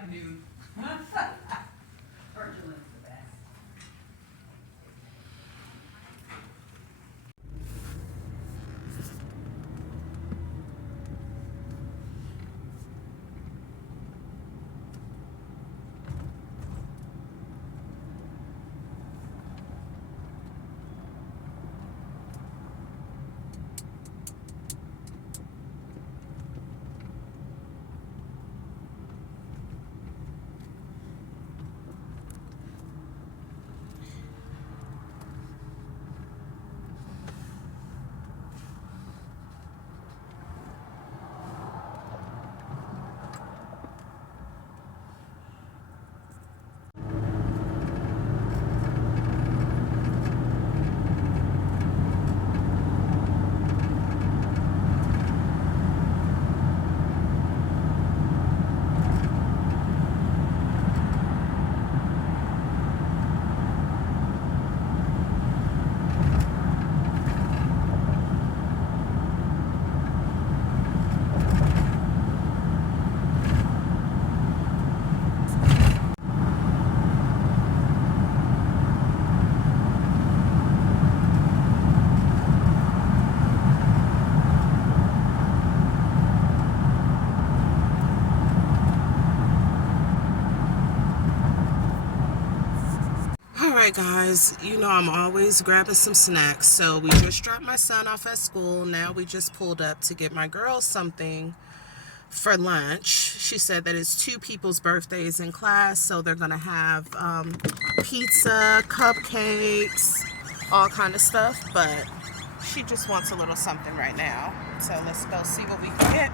afternoon. Virtual is the best. Alright guys, you know I'm always grabbing some snacks, so we just dropped my son off at school. Now we just pulled up to get my girl something for lunch. She said that it's 2 people's birthdays in class, so they're gonna have pizza, cupcakes, all kind of stuff, but she just wants a little something right now. So let's go see what we can get.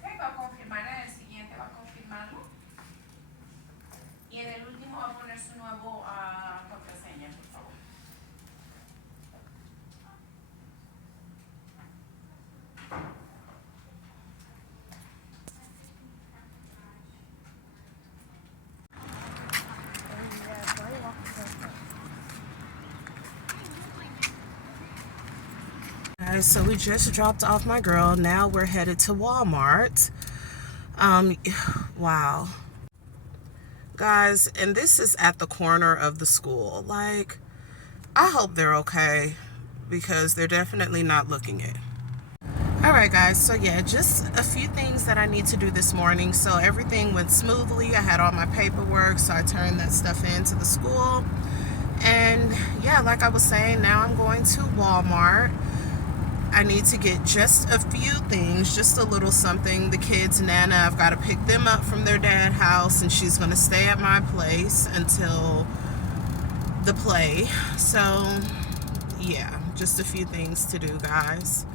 Ok, va a confirmar en el siguiente, va a confirmarlo. Y en el último va a poner su nuevo contraseña, por favor. Guys, so we just dropped off my girl. Now we're headed to Walmart. Wow. Guys, and this is at the corner of the school. Like, I hope they're okay because they're definitely not looking it. Alright guys, so yeah, just a few things that I need to do this morning. So everything went smoothly. I had all my paperwork, so I turned that stuff into the school. And yeah, like I was saying, now I'm going to Walmart. I need to get just a few things, just a little something. The kids, Nana, I've got to pick them up from their dad's house, and she's going to stay at my place until the play. So yeah, just a few things to do, guys.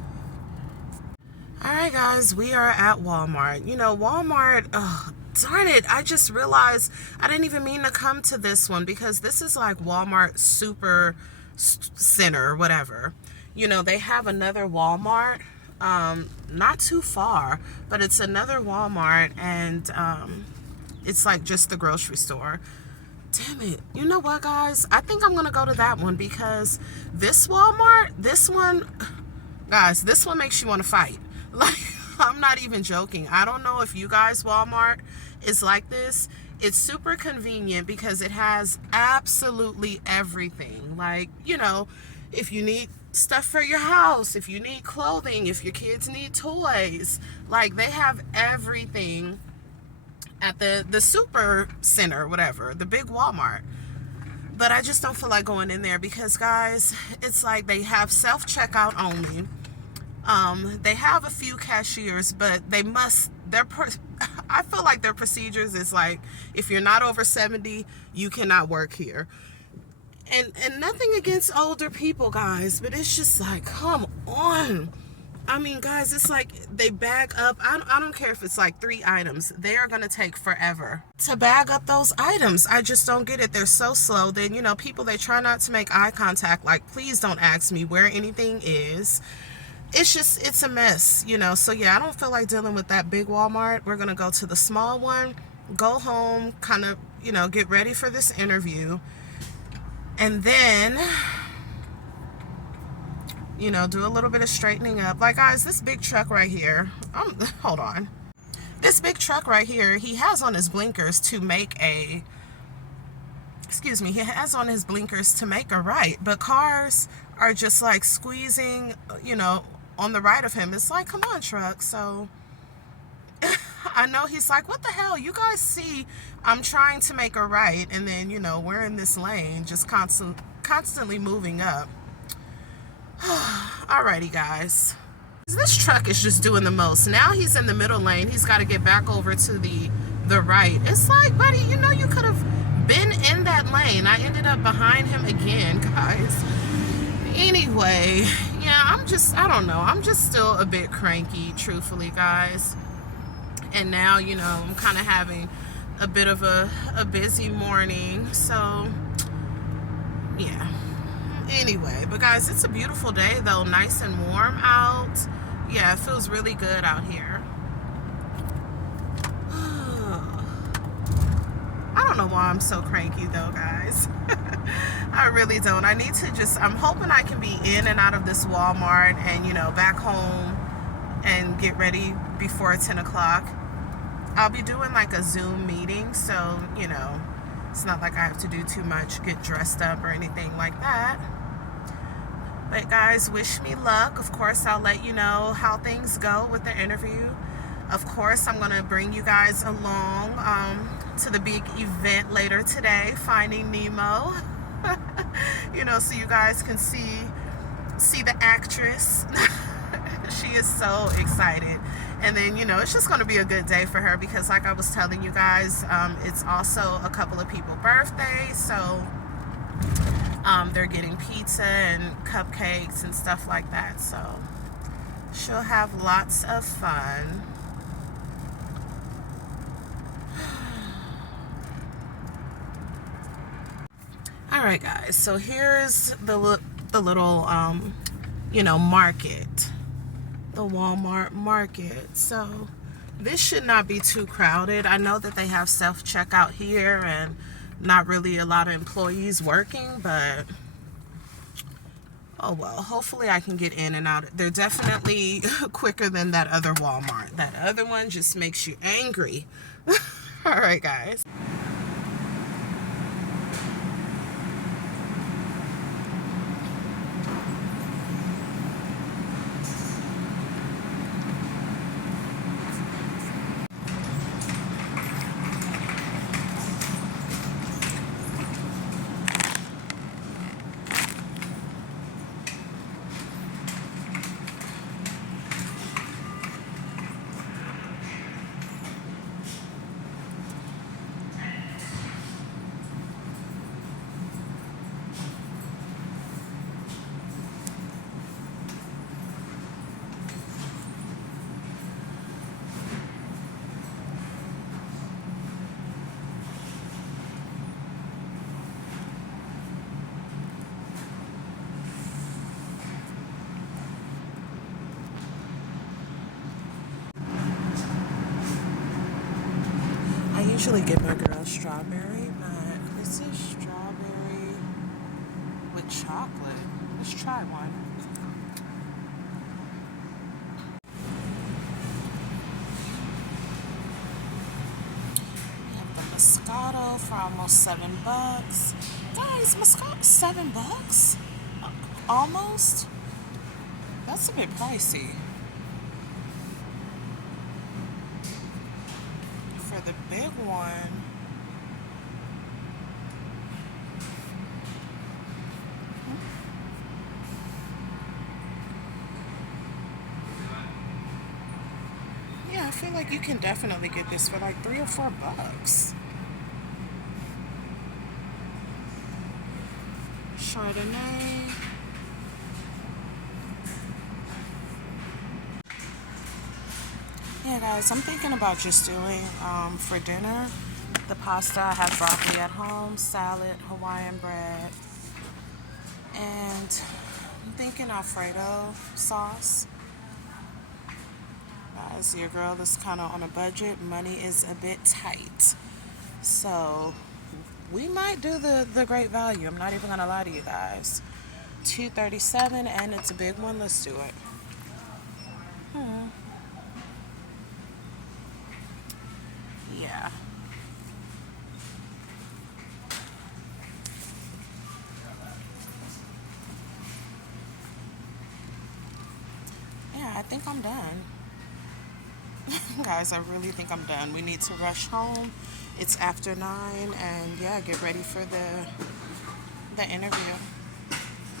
Alright guys, we are at Walmart. You know, Walmart, darn it, I just realized I didn't even mean to come to this one because this is like Walmart Super Center, whatever. You know, they have another Walmart, not too far, but it's another Walmart, and it's like just the grocery store. Damn it. You know what, guys? I think I'm going to go to that one because this Walmart, this one, guys, this one makes you want to fight. Like, I'm not even joking. I don't know if you guys Walmart is like this. It's super convenient because it has absolutely everything. Like, you know, if you need stuff for your house, if you need clothing, if your kids need toys, like they have everything at the super center, whatever, the big Walmart. But I just don't feel like going in there because, guys, it's like they have self-checkout only. They have a few cashiers, but I feel like their procedures is like, if you're not over 70, you cannot work here. And nothing against older people, guys, but it's just like, come on. I mean, guys, it's like they bag up. I don't care if it's like 3 items. They are going to take forever to bag up those items. I just don't get it. They're so slow. Then, you know, people, they try not to make eye contact. Like, please don't ask me where anything is. It's a mess, you know. So, yeah, I don't feel like dealing with that big Walmart. We're going to go to the small one, go home, kind of, you know, get ready for this interview. And then, you know, do a little bit of straightening up. Like, guys, this big truck right here, hold on. This big truck right here, he has on his blinkers to make a, excuse me, he has on his blinkers to make a right. But cars are just like squeezing, you know, on the right of him. It's like, come on, truck. So I know he's like, what the hell? You guys see I'm trying to make a right, and then, you know, we're in this lane just constantly moving up. Alrighty, guys. This truck is just doing the most. Now he's in the middle lane. He's got to get back over to the right. It's like, buddy, you know, you could have been in that lane. I ended up behind him again, guys. Anyway, yeah, I don't know. I'm just still a bit cranky, truthfully, guys. And now, you know, I'm kind of having a bit of a busy morning. So, yeah. Anyway, but guys, it's a beautiful day, though. Nice and warm out. Yeah, it feels really good out here. I don't know why I'm so cranky, though, guys. I really don't. I need to just, I'm hoping I can be in and out of this Walmart and, you know, back home and get ready before 10 o'clock. I'll be doing like a Zoom meeting, so, you know, it's not like I have to do too much, get dressed up or anything like that. But guys, wish me luck. Of course, I'll let you know how things go with the interview. Of course, I'm going to bring you guys along to the big event later today, Finding Nemo. You know, so you guys can see the actress. She is so excited. And then, you know, it's just going to be a good day for her because, like I was telling you guys, it's also a couple of people's birthdays. So they're getting pizza and cupcakes and stuff like that. So she'll have lots of fun. All right, guys. So here's the little, you know, market. The Walmart market. So this should not be too crowded. I know that they have self-checkout here and not really a lot of employees working, but oh well, hopefully I can get in and out. They're definitely quicker than that other Walmart. That other one just makes you angry. All right, guys. I usually give my girl strawberry, but this is strawberry with chocolate. Let's try one. We have the Moscato for almost $7. Guys, Moscato's $7? Almost? That's a bit pricey. For the big one, yeah, I feel like you can definitely get this for like $3 or $4. Chardonnay. Yeah, guys, I'm thinking about just doing for dinner the pasta. I have broccoli at home, salad, Hawaiian bread, and I'm thinking Alfredo sauce. Guys, your girl is kind of on a budget. Money is a bit tight. So we might do the great value. I'm not even gonna lie to you guys. $237 and it's a big one. Let's do it. Yeah. Yeah, I think I'm done. Guys, I really think I'm done. We need to rush home. It's after 9 and yeah, get ready for the interview.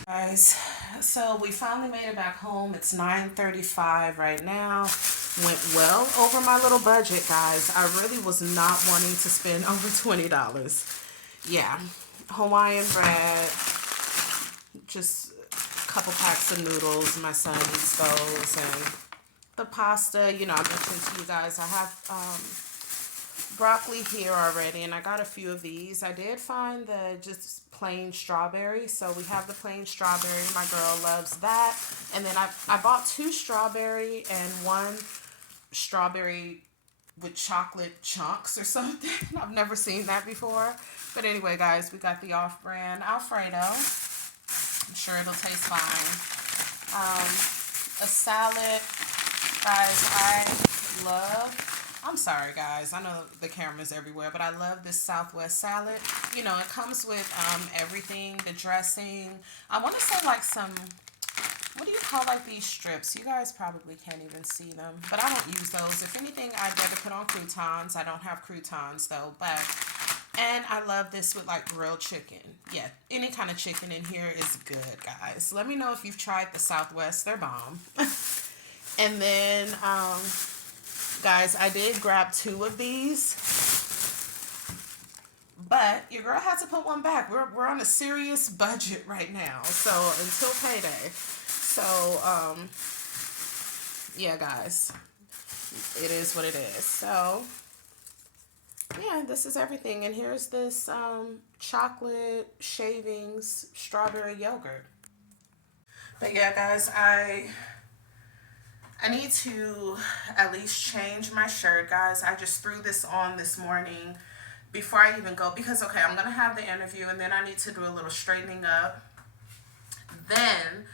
Guys, so we finally made it back home. It's 9:35 right now. Went well over my little budget, guys. I really was not wanting to spend over $20. Yeah, Hawaiian bread, just a couple packs of noodles. My son eats those, and the pasta. You know, I mentioned to you guys I have broccoli here already, and I got a few of these. I did find the just plain strawberry, so we have the plain strawberry. My girl loves that. And then I bought 2 strawberry and 1 strawberry with chocolate chunks or something. I've never seen that before. But anyway, guys, we got the off-brand Alfredo. I'm sure it'll taste fine. A salad. Guys, I'm sorry, guys. I know the camera's everywhere, but I love this Southwest salad. You know, it comes with everything, the dressing. I want to say like some, what do you call like these strips? You guys probably can't even see them, but I don't use those. If anything, I'd rather put on croutons. I don't have croutons though, and I love this with like grilled chicken. Yeah, any kind of chicken in here is good, guys. Let me know if you've tried the Southwest. They're bomb. And then, guys, I did grab 2 of these, but your girl had to put 1 back. We're on a serious budget right now, so until payday. So, yeah, guys, it is what it is. So, yeah, this is everything. And here's this chocolate shavings strawberry yogurt. But yeah, guys, I need to at least change my shirt, guys. I just threw this on this morning before I even go because, okay, I'm going to have the interview and then I need to do a little straightening up. Then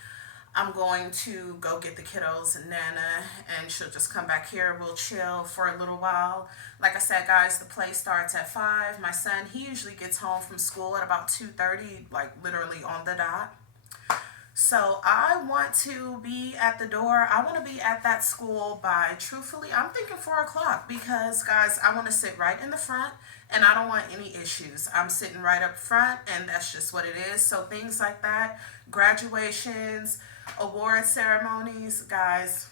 I'm going to go get the kiddos and Nana, and she'll just come back here. We'll chill for a little while. Like I said, guys, the play starts at 5. My son, he usually gets home from school at about 2:30, like literally on the dot. So I want to be at the door. I want to be at that school by, truthfully, I'm thinking 4 o'clock because, guys, I want to sit right in the front and I don't want any issues. I'm sitting right up front and that's just what it is. So things like that, graduations, award ceremonies, guys,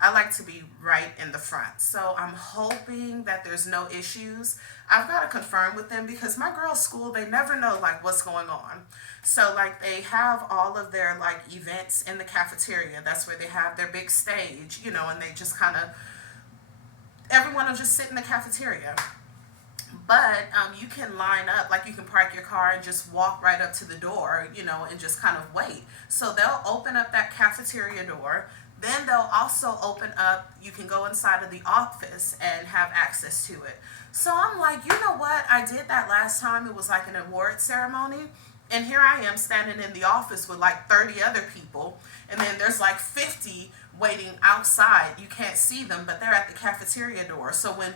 I like to be right in the front. So I'm hoping that there's no issues. I've got to confirm with them because my girls' school, they never know like what's going on. So like they have all of their like events in the cafeteria. That's where they have their big stage, you know, and they just kind of, everyone will just sit in the cafeteria. But you can line up, like you can park your car and just walk right up to the door, you know, and just kind of wait. So they'll open up that cafeteria door. Then they'll also open up, you can go inside of the office and have access to it. So I'm like, you know what? I did that last time. It was like an award ceremony. And here I am standing in the office with like 30 other people. And then there's like 50 waiting outside. You can't see them, but they're at the cafeteria door. So when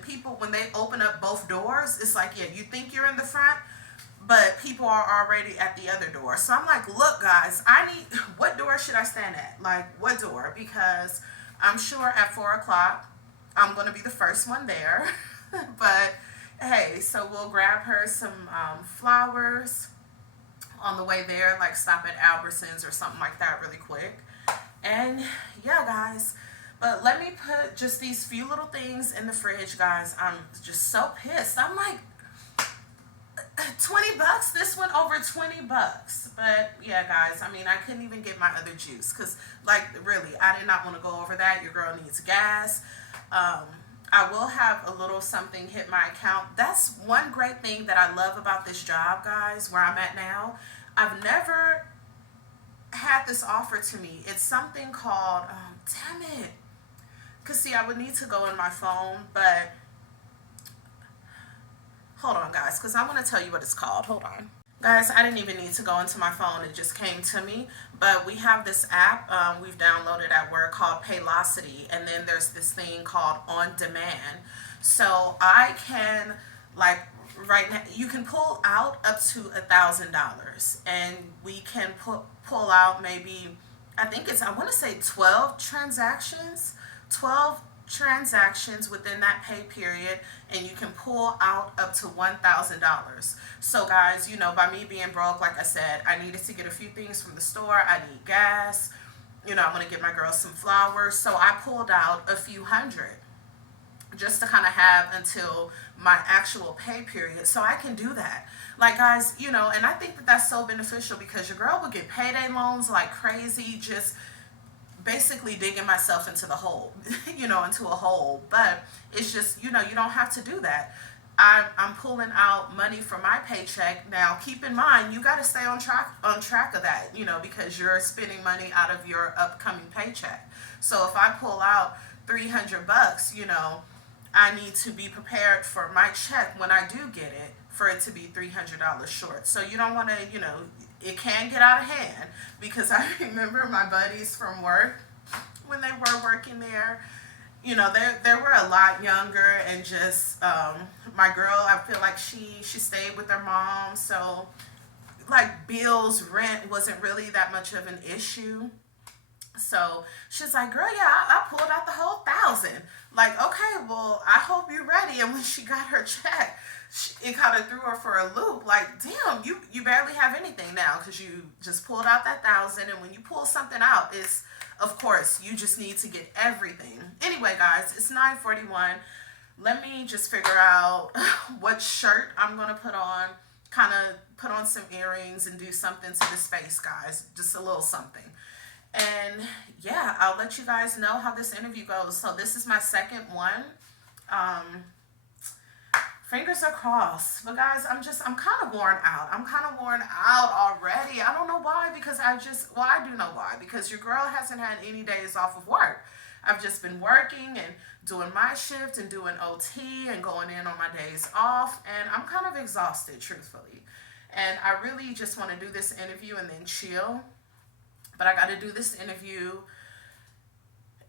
they open up both doors, it's like, yeah, you think you're in the front, but people are already at the other door. So I'm like, look, guys, what door should I stand at? Like, what door? Because I'm sure at 4 o'clock, I'm going to be the first one there. But, hey, so we'll grab her some flowers on the way there, like stop at Albertsons or something like that really quick. And, yeah, guys. But let me put just these few little things in the fridge, guys. I'm just so pissed. I'm like, 20 bucks. This went over 20 bucks. But yeah, guys, I mean, I couldn't even get my other juice because, like, really, I did not want to go over that. Your girl needs gas. I will have a little something hit my account. That's one great thing that I love about this job, guys, where I'm at now. I've never had this offered to me. It's something called, damn it. Because, see, I would need to go in my phone, but hold on, guys, because I want to tell you what it's called. Hold on. Guys, I didn't even need to go into my phone. It just came to me. But we have this app we've downloaded at work called Paylocity. And then there's this thing called On Demand. So I can, like, right now, you can pull out up to $1,000. And we can pull out maybe, I think it's, I want to say 12 transactions. 12 transactions within that pay period, and you can pull out up to $1,000. So guys, you know, by me being broke, like I said, I needed to get a few things from the store. I need gas, you know, I'm gonna get my girls some flowers, so I pulled out a few hundred just to kind of have until my actual pay period, so I can do that. Like, guys, you know, and I think that that's so beneficial because your girl will get payday loans like crazy, just basically digging myself into the hole, you know, into a hole. But it's just, you know, you don't have to do that. I'm pulling out money from my paycheck. Now, keep in mind, you got to stay on track of that, you know, because you're spending money out of your upcoming paycheck. So if I pull out 300 bucks, you know, I need to be prepared for my check when I do get it for it to be $300 short. So you don't want to, you know, it can get out of hand, because I remember my buddies from work when they were working there, you know, they were a lot younger, and just my girl, I feel like she stayed with her mom, so like bills, rent wasn't really that much of an issue. So she's like, girl, yeah, I pulled out the whole 1,000. Like, okay, well, I hope you're ready. And when she got her check, it kind of threw her for a loop. Like, damn, you barely have anything now because you just pulled out that 1,000. And when you pull something out, it's, of course, you just need to get everything. Anyway, guys, it's 9:41. Let me just figure out what shirt I'm going to put on, kind of put on some earrings and do something to this face, guys. Just a little something. And yeah, I'll let you guys know how this interview goes. So this is my second one. Fingers are crossed. But guys, I'm kind of worn out. I'm kind of worn out already. I don't know why, because I do know why. Because your girl hasn't had any days off of work. I've just been working and doing my shift and doing OT and going in on my days off. And I'm kind of exhausted, truthfully. And I really just want to do this interview and then chill. But I got to do this interview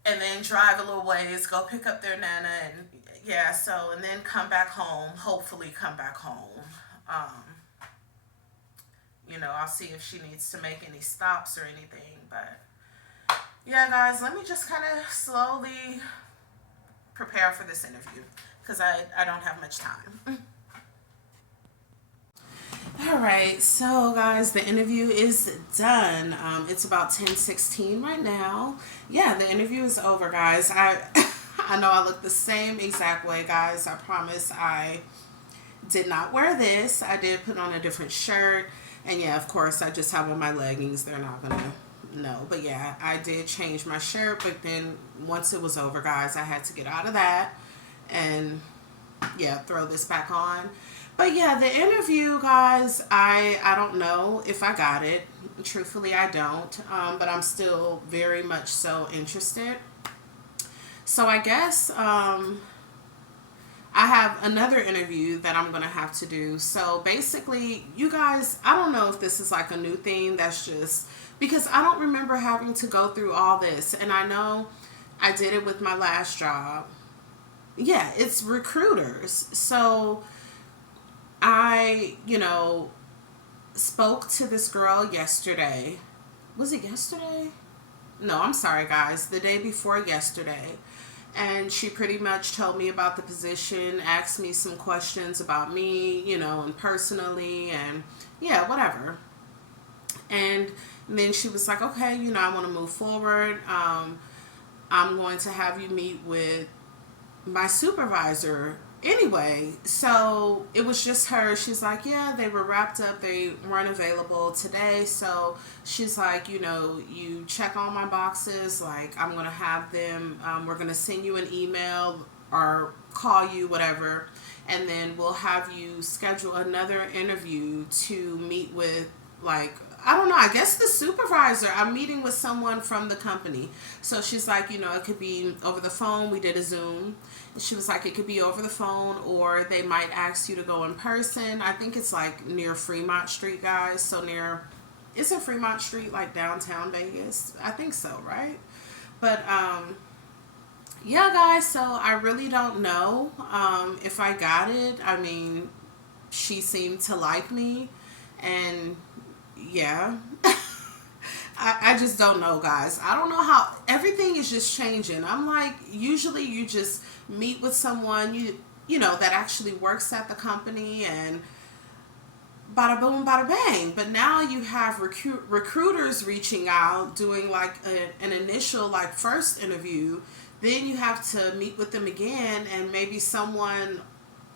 and then drive a little ways, go pick up their nana, and yeah, so, and then come back home, hopefully come back home. You know, I'll see if she needs to make any stops or anything, but yeah, guys, let me just kind of slowly prepare for this interview because I don't have much time. All right, so guys, the interview is done. It's about 10:16 right now. Yeah, the interview is over, guys. I know I look the same exact way, guys. I promise I did not wear this. I did put on a different shirt. And yeah, of course, I just have on my leggings. They're not going to know. But yeah, I did change my shirt. But then once it was over, guys, I had to get out of that and yeah, throw this back on. But yeah, the interview, guys, I don't know if I got it. Truthfully, I don't. But I'm still very much so interested. So I guess I have another interview that I'm going to have to do. So basically, you guys, I don't know if this is like a new thing. That's just because I don't remember having to go through all this. And I know I did it with my last job. Yeah, it's recruiters. So I, you know, spoke to this girl yesterday. Was it yesterday? No, I'm sorry, guys. The day before yesterday. And she pretty much told me about the position, asked me some questions about me, you know, and personally, and yeah, whatever. And then she was like, okay, you know, I want to move forward. I'm going to have you meet with my supervisor anyway, so it was just her. She's like, yeah, they were wrapped up. They weren't available today. So she's like, you check all my boxes. Like, I'm going to have them, we're going to send you an email or call you, whatever. And then we'll have you schedule another interview to meet with, like, I don't know, I guess the supervisor. I'm meeting with someone from the company. So she's like, it could be over the phone. We did a Zoom. She was like, it could be over the phone, or they might ask you to go in person. I think it's like near Fremont Street, guys. So isn't Fremont Street like downtown Vegas? I think so, right? But, yeah, guys, so I really don't know if I got it. I mean, she seemed to like me, and yeah. I just don't know, guys. I don't know how everything is just changing. I'm like, usually you just meet with someone that actually works at the company, and bada boom, bada bang. But now you have recruiters reaching out, doing like an initial, like, first interview. Then you have to meet with them again, and maybe someone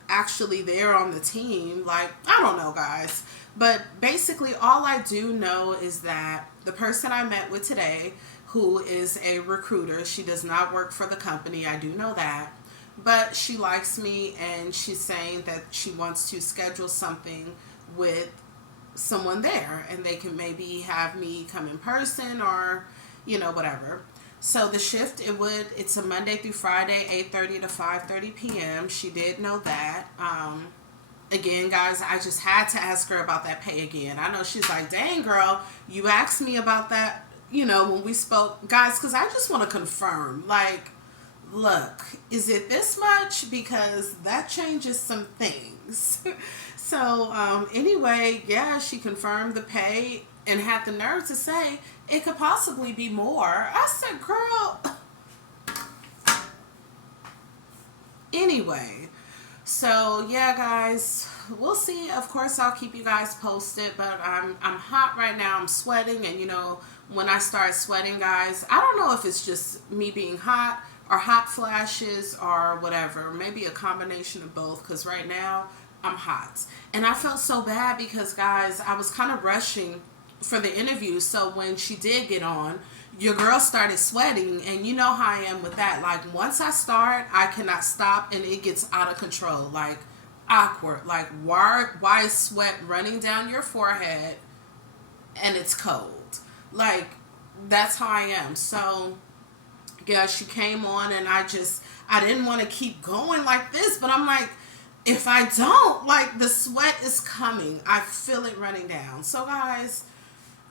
actually there on the team. Like, I don't know, guys. But basically, all I do know is that the person I met with today, who is a recruiter, she does not work for the company. I do know that. But she likes me, and she's saying that she wants to schedule something with someone there, and they can maybe have me come in person or, whatever. So the shift, it's a Monday through Friday, 8:30 to 5:30 p.m. She did know that. Again, guys, I just had to ask her about that pay again. I know she's like, dang, girl, you asked me about that, when we spoke. Guys, because I just want to confirm, like, look, is it this much? Because that changes some things. So, anyway, yeah, she confirmed the pay and had the nerve to say it could possibly be more. I said, girl. Anyway, so yeah, guys, we'll see. Of course, I'll keep you guys posted, but I'm hot right now. I'm sweating, and when I start sweating, guys, I don't know if it's just me being hot or hot flashes or whatever. Maybe a combination of both, because right now I'm hot. And I felt so bad because, guys, I was kind of rushing for the interview. So when she did get on, your girl started sweating, and you know how I am with that. Like, once I start, I cannot stop, and it gets out of control. Like, awkward. Like, why is sweat running down your forehead and it's cold? Like, that's how I am. So yeah, she came on, and I didn't want to keep going like this, but I'm like, if I don't, like, the sweat is coming. I feel it running down. So guys,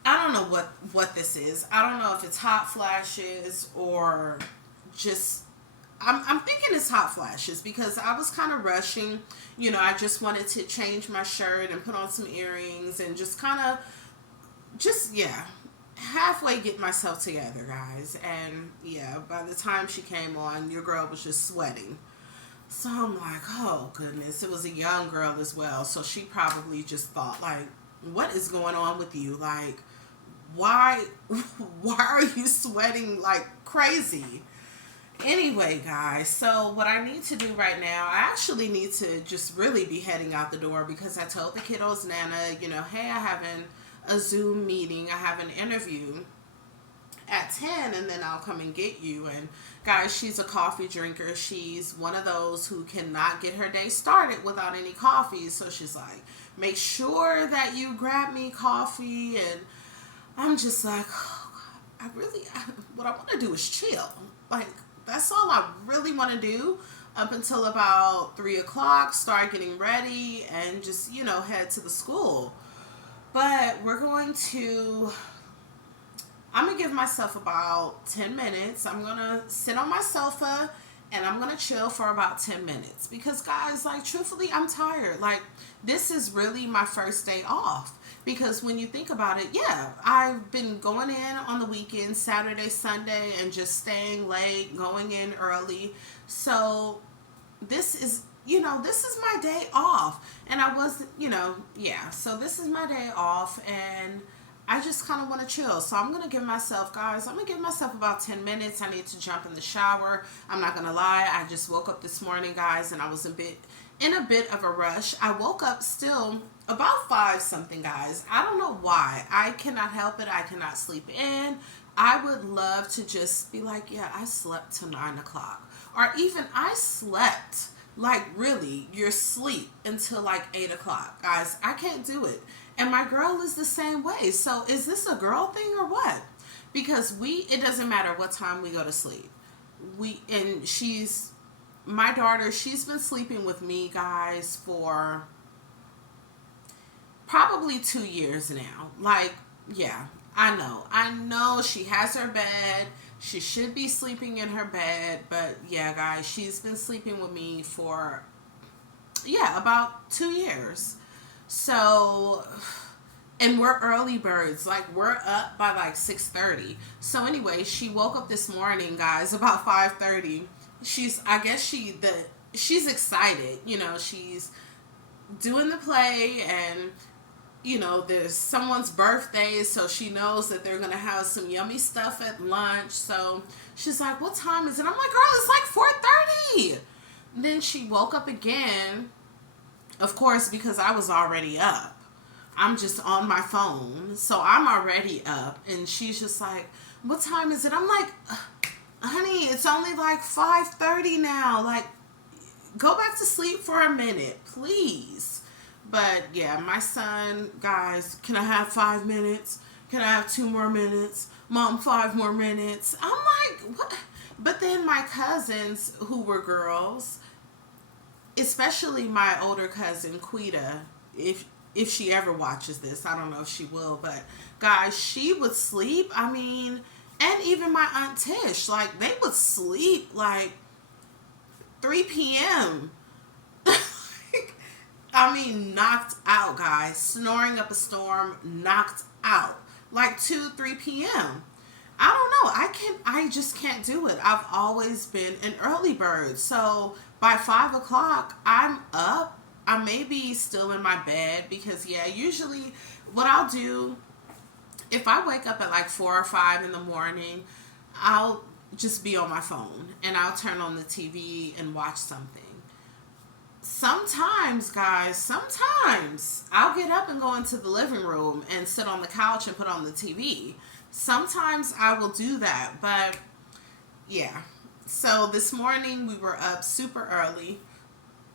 I don't know what this is. I don't know if it's hot flashes or just, I'm thinking it's hot flashes, because I was kind of rushing. I just wanted to change my shirt and put on some earrings and just yeah, halfway get myself together, guys. And yeah, by the time she came on, your girl was just sweating. So I'm like, oh goodness. It was a young girl as well, so she probably just thought, like, what is going on with you? Like, why are you sweating like crazy? Anyway, guys, so what I need to do right now, I actually need to just really be heading out the door, because I told the kiddos' nana, hey, I have a Zoom meeting, I have an interview at 10, and then I'll come and get you. And guys, she's a coffee drinker. She's one of those who cannot get her day started without any coffee. So she's like, make sure that you grab me coffee. And I'm just like, oh God, what I want to do is chill. Like, that's all I really want to do up until about 3 o'clock, start getting ready and just, head to the school. But I'm going to give myself about 10 minutes. I'm going to sit on my sofa and I'm going to chill for about 10 minutes. Because, guys, like, truthfully, I'm tired. Like, this is really my first day off. Because when you think about it, yeah, I've been going in on the weekend, Saturday, Sunday, and just staying late, going in early. So this is my day off. And I wasn't, yeah. So this is my day off, and I just kind of want to chill. So I'm going to give myself, guys, I'm going to give myself about 10 minutes. I need to jump in the shower. I'm not going to lie. I just woke up this morning, guys, and I was in a bit of a rush. I woke up still about 5 something, guys. I don't know why. I cannot help it. I cannot sleep in. I would love to just be like, yeah, I slept till 9 o'clock. Or even I slept, like really, your sleep until like 8 o'clock. Guys, I can't do it. And my girl is the same way. So is this a girl thing or what? Because it doesn't matter what time we go to sleep. My daughter, she's been sleeping with me, guys, for probably 2 years now. Like, yeah, I know she has her bed. She should be sleeping in her bed. But yeah, guys, she's been sleeping with me for, yeah, about 2 years. So, and we're early birds. Like, we're up by like 6:30. So anyway, she woke up this morning, guys, about 5:30. She's excited. You know, she's doing the play, and you know, there's someone's birthday, so she knows that they're gonna have some yummy stuff at lunch. So she's like, what time is it? I'm like, girl, it's like 4:30. Then she woke up again, of course, because I was already up. I'm just on my phone, so I'm already up. And she's just like, what time is it? I'm like, honey, it's only like 5:30 now. Like, go back to sleep for a minute, please. But yeah, my son, guys, can I have 5 minutes? Can I have 2 more minutes? Mom, 5 more minutes. I'm like, what? But then my cousins, who were girls, especially my older cousin, Quita, if she ever watches this, I don't know if she will, but guys, she would sleep. I mean, and even my Aunt Tish, like, they would sleep like 3 p.m. I mean, knocked out, guys. Snoring up a storm, knocked out. Like 2-3 p.m. I don't know. I just can't do it. I've always been an early bird. So by 5 o'clock, I'm up. I may be still in my bed because, yeah, usually what I'll do, if I wake up at like 4 or 5 in the morning, I'll just be on my phone and I'll turn on the TV and watch something. Sometimes, guys, I'll get up and go into the living room and sit on the couch and put on the TV. Sometimes I will do that, but yeah. So this morning we were up super early.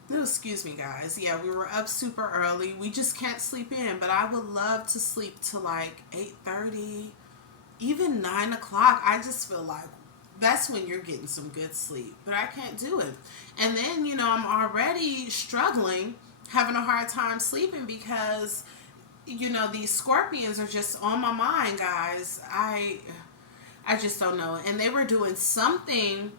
No, excuse me, guys. Yeah, we were up super early. We just can't sleep in, but I would love to sleep till like 8:30, even 9 o'clock. I just feel like that's when you're getting some good sleep, but I can't do it. And then, you know, I'm already struggling, having a hard time sleeping because, you know, these scorpions are just on my mind, guys. I just don't know. And they were doing something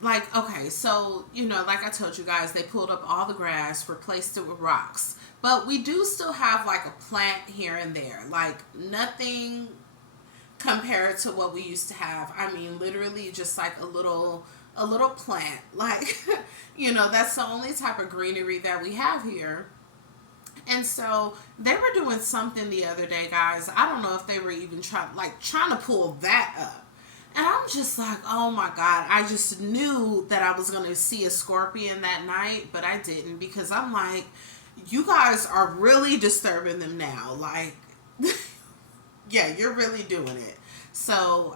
like, okay, so, you know, like I told you guys, they pulled up all the grass, replaced it with rocks. But we do still have like a plant here and there. Like, nothing compared to what we used to have. I mean, literally just like a little plant. Like, you know, that's the only type of greenery that we have here. And so they were doing something the other day, guys. I don't know if they were even trying to pull that up. And I'm just like, oh my God, I just knew that I was going to see a scorpion that night, but I didn't, because I'm like, you guys are really disturbing them now. Like, yeah, you're really doing it. So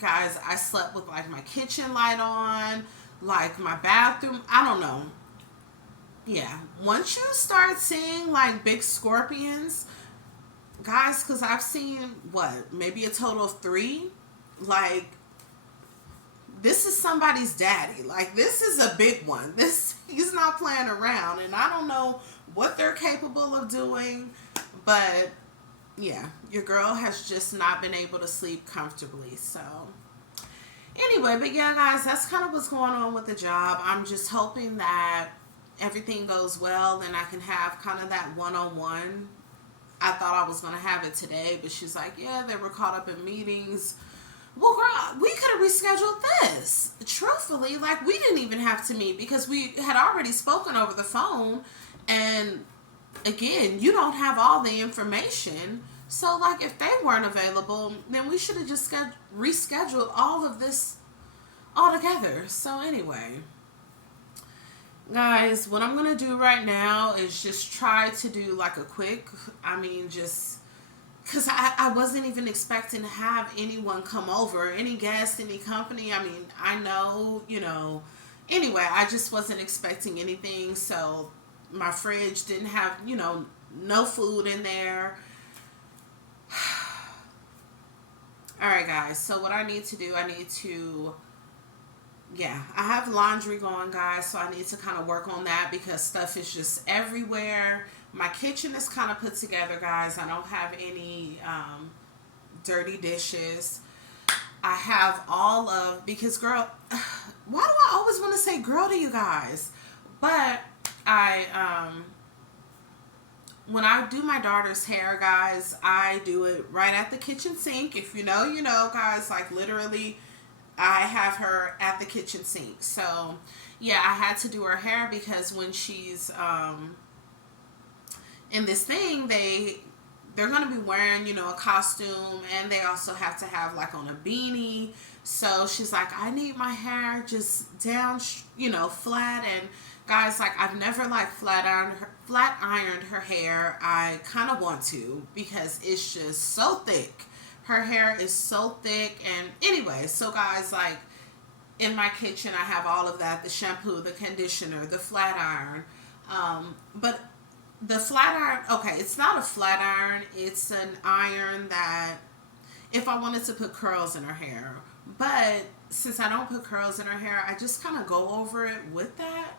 guys, I slept with like my kitchen light on, like my bathroom. I don't know. Yeah. Once you start seeing like big scorpions, guys, because I've seen maybe a total of 3. Like, this is somebody's daddy. Like, this is a big one. He's not playing around, and I don't know what they're capable of doing, but yeah, your girl has just not been able to sleep comfortably. So anyway, but yeah, guys, that's kind of what's going on with the job. I'm just hoping that everything goes well and I can have kind of that one-on-one. I thought I was going to have it today, but she's like, yeah, they were caught up in meetings. Well, girl, we could have rescheduled this. Truthfully, like, we didn't even have to meet because we had already spoken over the phone. And again, you don't have all the information. So, like, if they weren't available, then we should have just rescheduled all of this all together. So, anyway, guys, what I'm going to do right now is just try to do like a quick, just because I wasn't even expecting to have anyone come over, any guests, any company. I know, anyway, I just wasn't expecting anything. So, my fridge didn't have, no food in there. Alright, guys, so what I need to do, I have laundry going, guys, so I need to kind of work on that because stuff is just everywhere. My kitchen is kind of put together, guys. I don't have any dirty dishes. I have all of, because girl, why do I always want to say girl to you guys? But when I do my daughter's hair, guys, I do it right at the kitchen sink. If you know, you know, guys, like literally I have her at the kitchen sink. So yeah, I had to do her hair because when she's in this thing, they're going to be wearing, a costume, and they also have to have like on a beanie. So she's like, I need my hair just down, flat. And guys, like, I've never like flat ironed her hair. I kind of want to because it's just so thick. Her hair is so thick. And anyway, so guys, like in my kitchen, I have all of that, the shampoo, the conditioner, the flat iron. But the flat iron, okay, it's not a flat iron. It's an iron that if I wanted to put curls in her hair. But since I don't put curls in her hair, I just kind of go over it with that.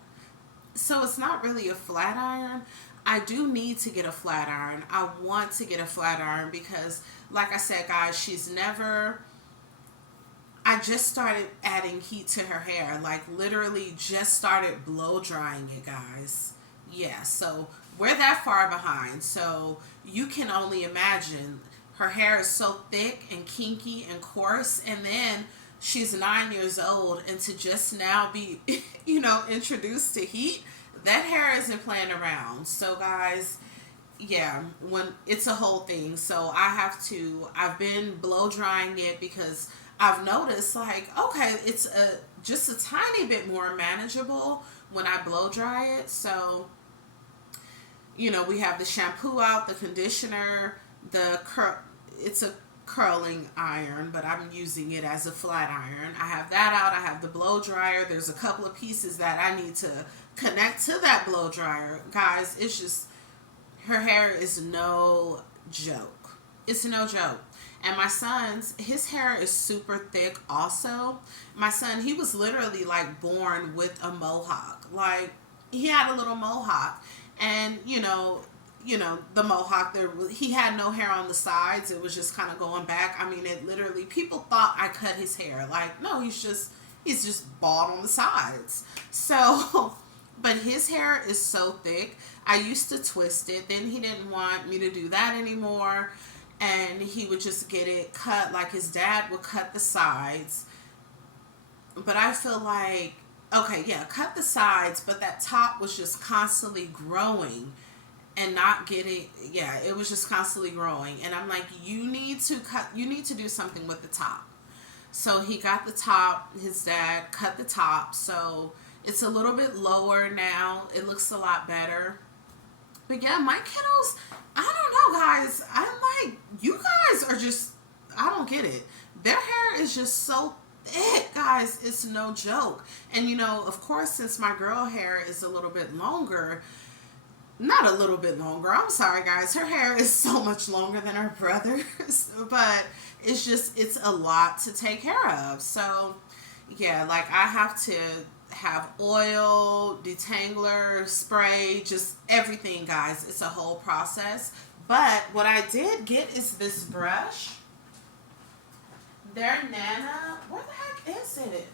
So it's not really a flat iron. I do need to get a flat iron. I want to get a flat iron because, like I said, guys, I just started adding heat to her hair. Like, literally just started blow drying it, guys. Yeah, so we're that far behind. So you can only imagine. Her hair is so thick and kinky and coarse. And then she's 9 years old. And to just now be, introduced to heat, that hair isn't playing around. So, guys, yeah, when it's a whole thing. So I've been blow drying it because I've noticed, like, okay, it's just a tiny bit more manageable when I blow dry it. So, we have the shampoo out, the conditioner, it's a curling iron, but I'm using it as a flat iron. I have that out. I have the blow dryer. There's a couple of pieces that I need to connect to that blow dryer. Guys, it's just, her hair is no joke. It's no joke. And my son's, his hair is super thick also. My son, he was literally like born with a mohawk. Like, he had a little mohawk. And, the mohawk, he had no hair on the sides. It was just kind of going back. It literally, people thought I cut his hair. Like, no, he's just bald on the sides. So, but his hair is so thick. I used to twist it. Then he didn't want me to do that anymore. And he would just get it cut like his dad would cut the sides. But I feel like, okay, yeah, cut the sides, but that top was just constantly growing and not getting, yeah, it was just constantly growing. And I'm like, you need to do something with the top. So he got the top, his dad cut the top, so it's a little bit lower now. It looks a lot better. But yeah, my kiddos, I don't know, guys. I'm like, you guys are just, I don't get it. Their hair is just so thick, guys. It's no joke. And of course, since my girl hair is a little bit longer, not a little bit longer, I'm sorry, guys. Her hair is so much longer than her brother's. But it's a lot to take care of. So yeah, like I have to have oil, detangler, spray, just everything, guys. It's a whole process. But what I did get is this brush. Their Nana, where the heck is it?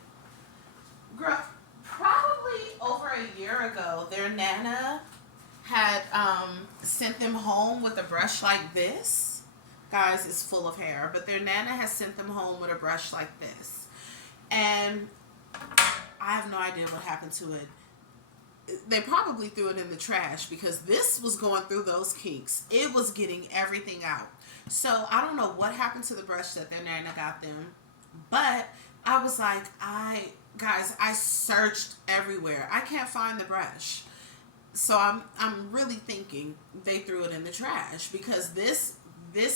Girl, probably over a year ago, their Nana had sent them home with a brush like this. Guys, it's full of hair, but their Nana has sent them home with a brush like this. And I have no idea what happened to it. They probably threw it in the trash because this was going through those kinks. It was getting everything out. So I don't know what happened to the brush that their Nana got them, but I was like, guys, I searched everywhere. I can't find the brush. So I'm really thinking they threw it in the trash because this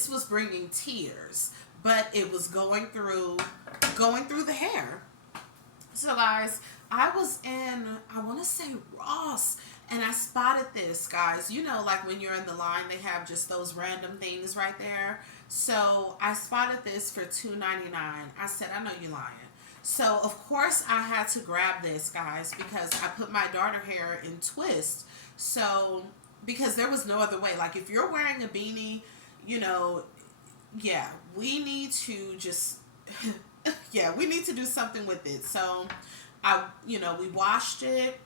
was bringing tears, but it was going through the hair. So guys, I was in, I want to say Ross, and I spotted this, guys. You know, like when you're in the line, they have just those random things right there. So I spotted this for $2.99. I said, I know you're lying. So of course I had to grab this, guys, because I put my daughter hair in twist. So because there was no other way. Like if you're wearing a beanie, you know, yeah, we need to just yeah, we need to do something with it. So we washed it,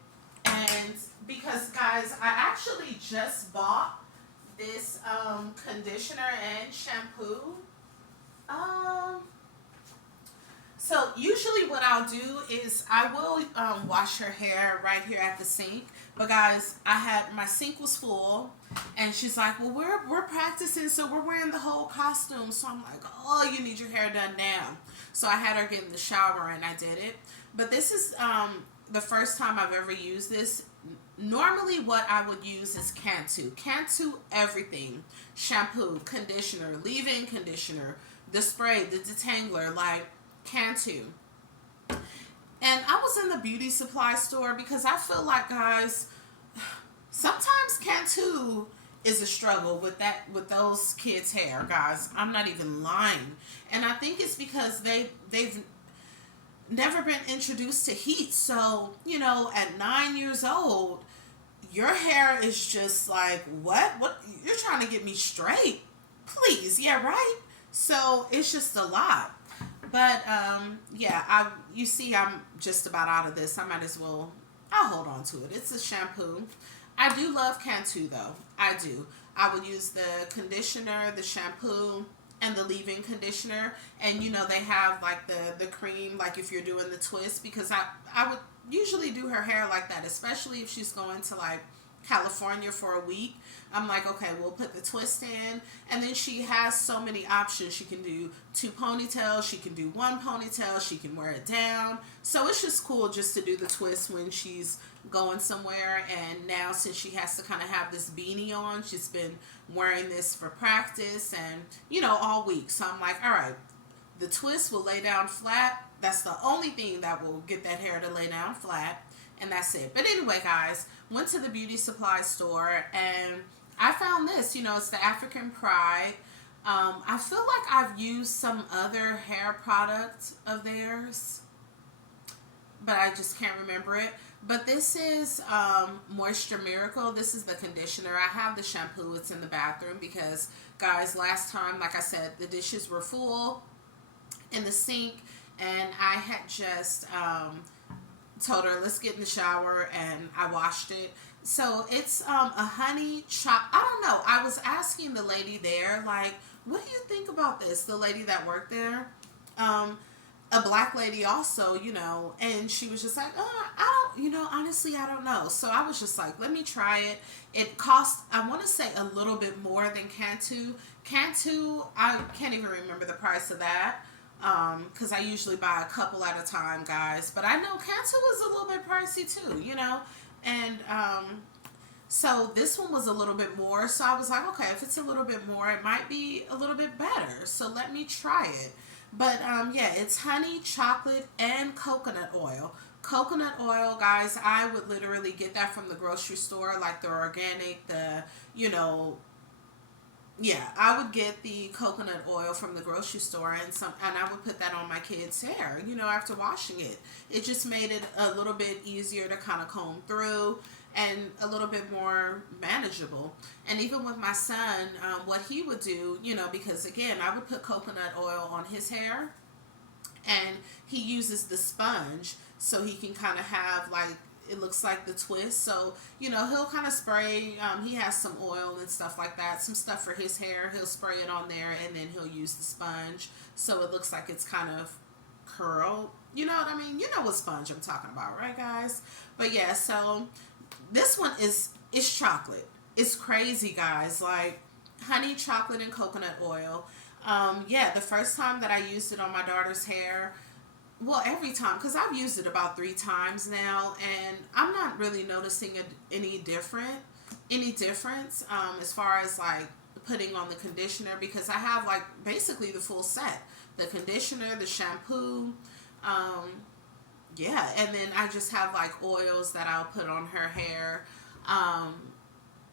and because guys, I actually just bought this conditioner and shampoo. So usually what I'll do is I will wash her hair right here at the sink. But guys, my sink was full, and she's like, well, we're practicing, so we're wearing the whole costume. So I'm like, oh, you need your hair done now. So I had her get in the shower, and I did it. But this is the first time I've ever used this. Normally what I would use is Cantu. Cantu everything. Shampoo, conditioner, leave-in conditioner, the spray, the detangler, like Cantu. And I was in the beauty supply store because I feel like, guys, sometimes Cantu is a struggle with those kids' hair, guys. I'm not even lying. And I think it's because they've never been introduced to heat. So, at 9 years old, your hair is just like, what? You're trying to get me straight? Please, yeah, right? So it's just a lot. But yeah, you see I'm just about out of this. I might as well, I'll hold on to it. It's a shampoo. I do love Cantu though. I do. I would use the conditioner, the shampoo, and the leave-in conditioner. And they have like the cream, like if you're doing the twist, because I would usually do her hair like that, especially if she's going to like California for a week. I'm like, okay, we'll put the twist in, and then she has so many options. She can do 2 ponytails, she can do 1 ponytail, she can wear it down. So it's just cool just to do the twist when she's going somewhere. And now since she has to kind of have this beanie on, she's been wearing this for practice and all week. So I'm like, all right, the twist will lay down flat. That's the only thing that will get that hair to lay down flat, and that's it. But anyway, guys, went to the beauty supply store, and I found this. It's the African Pride. I feel like I've used some other hair product of theirs, but I just can't remember it. But this is Moisture Miracle. This is the conditioner. I have the shampoo. It's in the bathroom because, guys, last time, like I said, the dishes were full in the sink, and I had just told her, let's get in the shower, and I washed it. So it's a honey chop. I don't know. I was asking the lady there, like, what do you think about this? The lady that worked there, a black lady also, and she was just like, I don't, honestly, I don't know. So I was just like, let me try it. It cost, I want to say, a little bit more than Cantu. Cantu, I can't even remember the price of that. Because I usually buy a couple at a time, guys. But I know Cantu is a little bit pricey too, And so this one was a little bit more. So I was like, okay, if it's a little bit more, it might be a little bit better. So let me try it. But yeah, it's honey, chocolate, and coconut oil. Coconut oil, guys, I would literally get that from the grocery store, like the organic, yeah, I would get the coconut oil from the grocery store, and I would put that on my kids' hair, after washing it. It just made it a little bit easier to kind of comb through and a little bit more manageable. And even with my son, what he would do, because again, I would put coconut oil on his hair, and he uses the sponge so he can kind of have like, it looks like the twist. So, he'll kind of spray, he has some oil and stuff like that, some stuff for his hair. He'll spray it on there, and then he'll use the sponge so it looks like it's kind of curled. You know what I mean? You know what sponge I'm talking about, right, guys? But yeah, so this one is chocolate. It's crazy, guys. Like, honey, chocolate, and coconut oil. Yeah, the first time that I used it on my daughter's hair, well, every time, because I've used it about 3 times now, and I'm not really noticing any difference as far as like putting on the conditioner, because I have like basically the full set, the conditioner, the shampoo, yeah, and then I just have like oils that I'll put on her hair,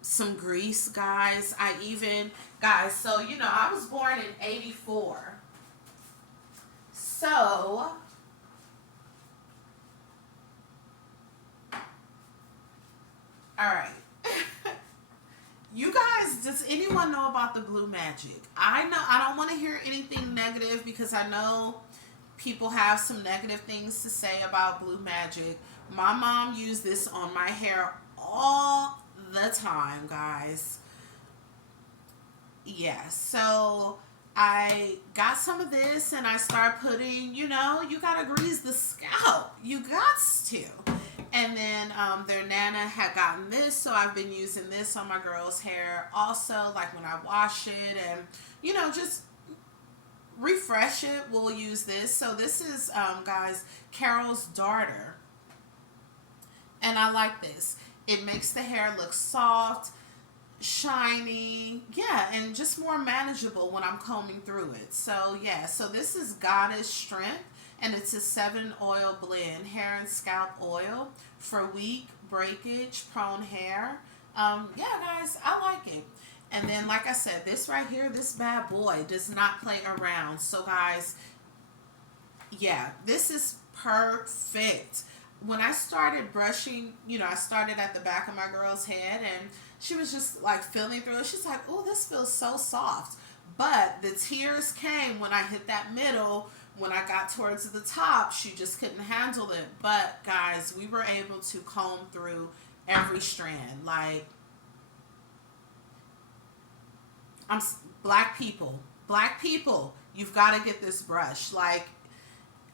some grease, guys. Guys, so you know, I was born in '84, so all right. You guys, does anyone know about the Blue Magic? I don't want to hear anything negative, because I know people have some negative things to say about Blue Magic. My mom used this on my hair all the time, guys. Yeah, so I got some of this and I started putting, you know, you gotta grease the scalp. You got to. And then their Nana had gotten this, so I've been using this on my girl's hair also, like when I wash it and, you know, just refresh it, we'll use this. So this is, guys, Carol's Daughter. And I like this. It makes the hair look soft, shiny, yeah, and just more manageable when I'm combing through it. So yeah, so this is Goddess Strength, and it's a 7-oil blend, hair and scalp oil for weak, breakage prone hair. Yeah, guys, I like it. And then, like I said, this right here, this bad boy does not play around. So guys, yeah, this is perfect. When I started brushing, you know, I started at the back of my girl's head, and she was just like feeling through it. She's like, oh, this feels so soft. But the tears came when I hit that middle. When I got towards the top, she just couldn't handle it. But guys, we were able to comb through every strand. Like, black people, you've got to get this brush. Like,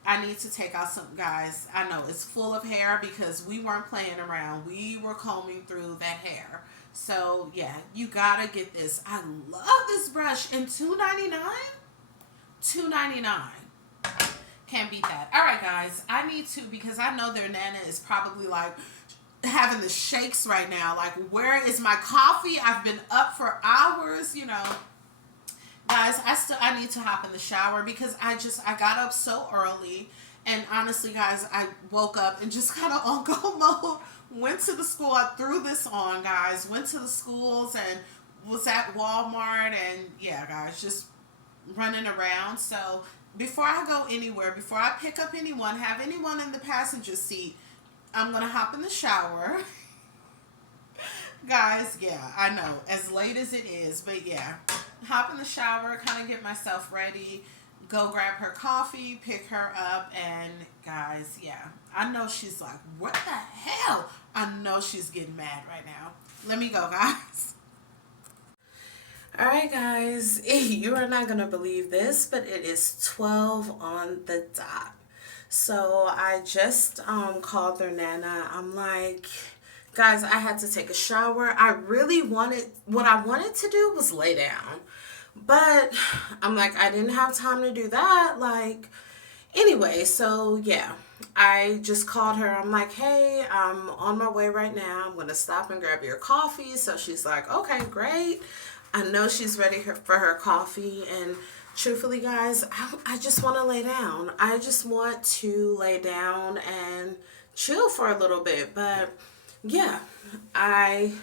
I need to take out some, guys, I know it's full of hair because we weren't playing around. We were combing through that hair. So yeah, you gotta get this. I love this brush. And $2.99? $2.99. Can't beat that. All right, guys, I need to, because I know their Nana is probably like having the shakes right now. Like, where is my coffee? I've been up for hours, you know. Guys, I need to hop in the shower because I got up so early, and honestly, guys, I woke up and just kind of on go mode. Went to the school. I threw this on, guys. Went to the schools and was at Walmart, and yeah, guys, just running around. So before I go anywhere, before I pick up anyone, have anyone in the passenger seat, I'm gonna hop in the shower. Guys, yeah, I know, as late as it is, but yeah, hop in the shower, kind of get myself ready, go grab her coffee, pick her up, and guys, yeah, I know she's like, what the hell? I know she's getting mad right now. Let me go, guys. All right, guys, you are not gonna believe this, but it is 12 on the dot. So I just called their Nana. I'm like, guys, I had to take a shower. What I wanted to do was lay down. But I'm like, I didn't have time to do that. Like, anyway, so yeah, I just called her. I'm like, hey, I'm on my way right now. I'm going to stop and grab your coffee. So she's like, okay, great. I know she's ready for her coffee. And truthfully, guys, I just want to lay down. I just want to lay down and chill for a little bit. But yeah, I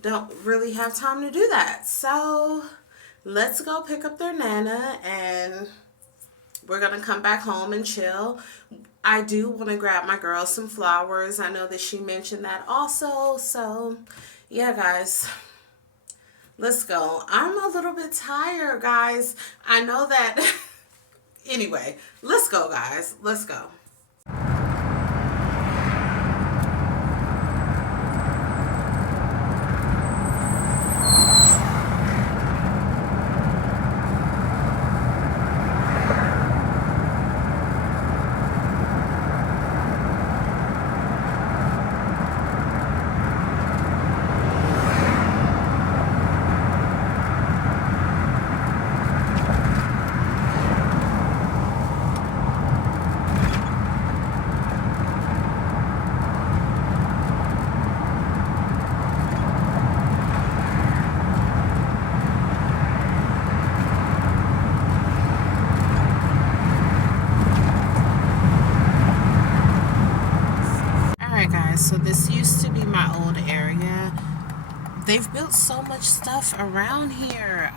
don't really have time to do that. So let's go pick up their Nana, and we're going to come back home and chill. I do want to grab my girl some flowers. I know that she mentioned that also. So yeah, guys, let's go. I'm a little bit tired, guys. I know that. Anyway, let's go, guys. Let's go. guys, so this used to be my old area. They've built so much stuff around here.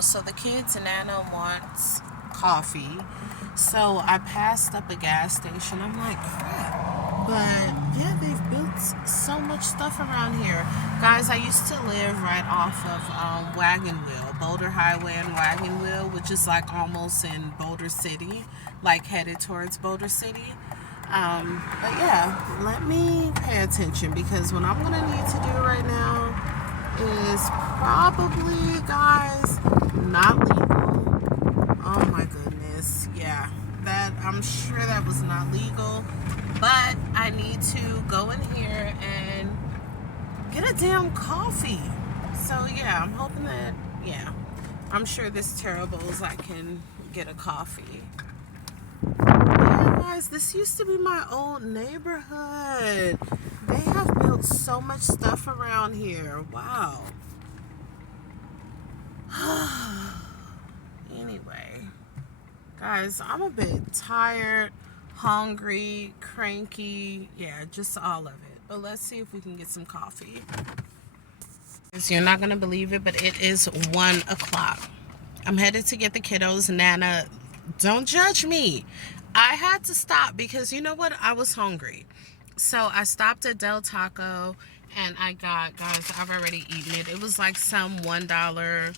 So the kids, Nana wants coffee. So I passed up a gas station. I'm like, crap. But yeah, they've built so much stuff around here. Guys, I used to live right off of Wagon Wheel, Boulder Highway and Wagon Wheel, which is like almost in Boulder City, like headed towards Boulder City. But yeah, let me pay attention, because what I'm going to need to do right now is probably, guys, not legal. Oh my goodness. Yeah, I'm sure that was not legal, but I need to go in here and get a damn coffee. So yeah, I'm hoping that, yeah, I'm sure this Terrible's I can get a coffee. Yeah, guys, this used to be my old neighborhood. They have built so much stuff around here. Wow. Anyway, guys, I'm a bit tired, hungry, cranky. Yeah, just all of it. But let's see if we can get some coffee. You're not going to believe it, but it is 1 o'clock. I'm headed to get the kiddos. Nana, don't judge me. I had to stop because, you know what? I was hungry. So I stopped at Del Taco and I got, guys, I've already eaten it. It was like some $1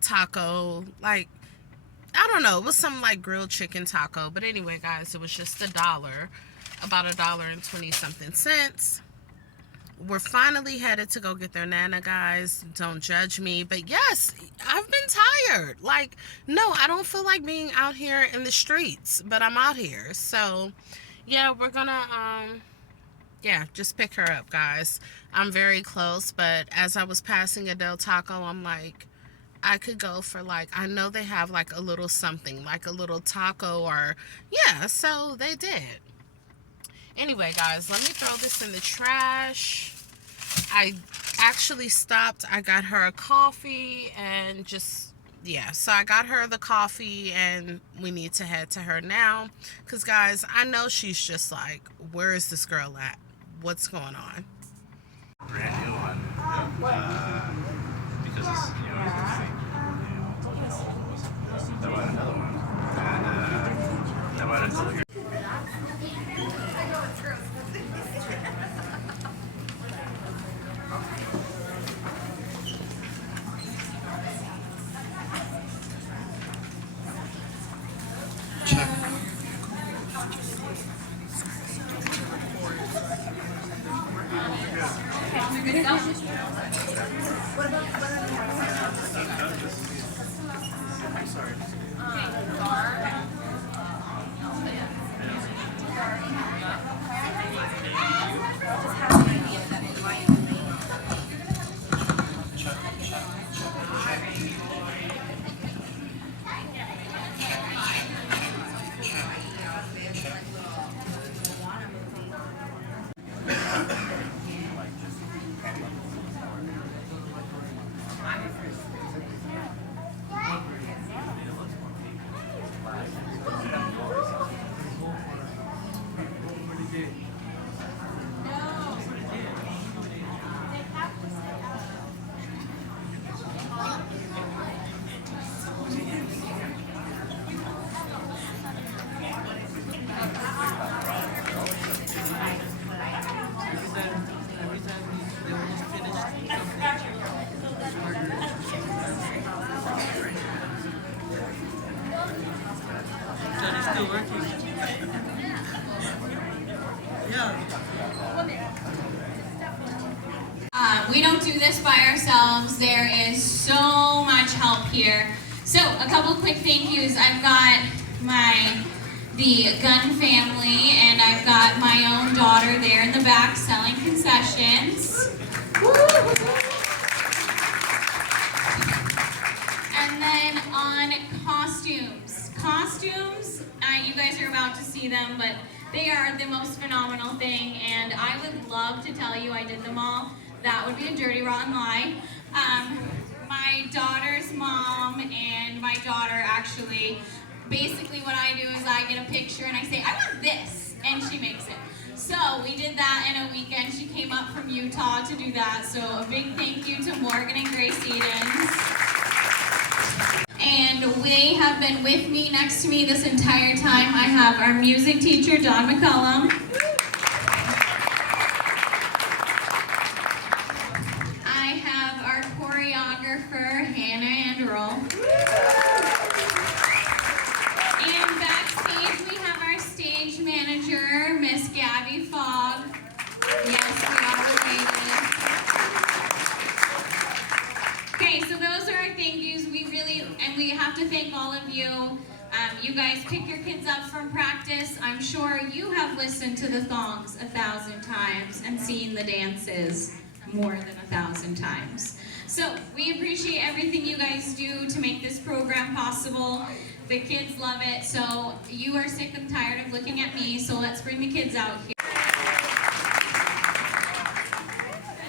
taco. Like, I don't know. It was some like grilled chicken taco. But anyway, guys, it was just $1. About $1.20-something. We're finally headed to go get their Nana, guys. Don't judge me. But yes, I've been tired. Like, no, I don't feel like being out here in the streets, but I'm out here. So, yeah, we're gonna, yeah, just pick her up, guys. I'm very close, but as I was passing a Del Taco, I'm like, I could go for like, I know they have like a little something, like a little taco or, yeah, so they did. Anyway, guys, let me throw this in the trash. I actually stopped. I got her a coffee and just, yeah. So I got her the coffee and we need to head to her now. Because, guys, I know she's just like, where is this girl at? What's going on? Brand new one. Because it's, they want another one. And they want to go. We don't do this by ourselves. There is so much help here. So a couple quick thank yous. I've got the Gunn family, and I've got my own daughter there in the back selling concessions. And then on costumes. You guys are about to see them, but they are the most phenomenal thing, and I would love to tell you I did them all. That would be a dirty, rotten lie. My daughter's mom and my daughter actually, basically what I do is I get a picture and I say, I want this, and she makes it. weekend. She came up from Utah to do that. So a big thank you to Morgan and Grace Edens. And they have been with me, next to me this entire time. I have our music teacher, Don McCullum. I have our choreographer, Hannah Anderl. And backstage, we have our stage manager, Miss Gabby Fogg. Yes, we are related. Okay, so those are our thank yous. We have to thank all of you. You guys pick your kids up from practice. I'm sure you have listened to the thongs 1,000 times and seen the dances more than 1,000 times. So we appreciate everything you guys do to make this program possible. The kids love it, so you are sick and tired of looking at me, so let's bring the kids out here.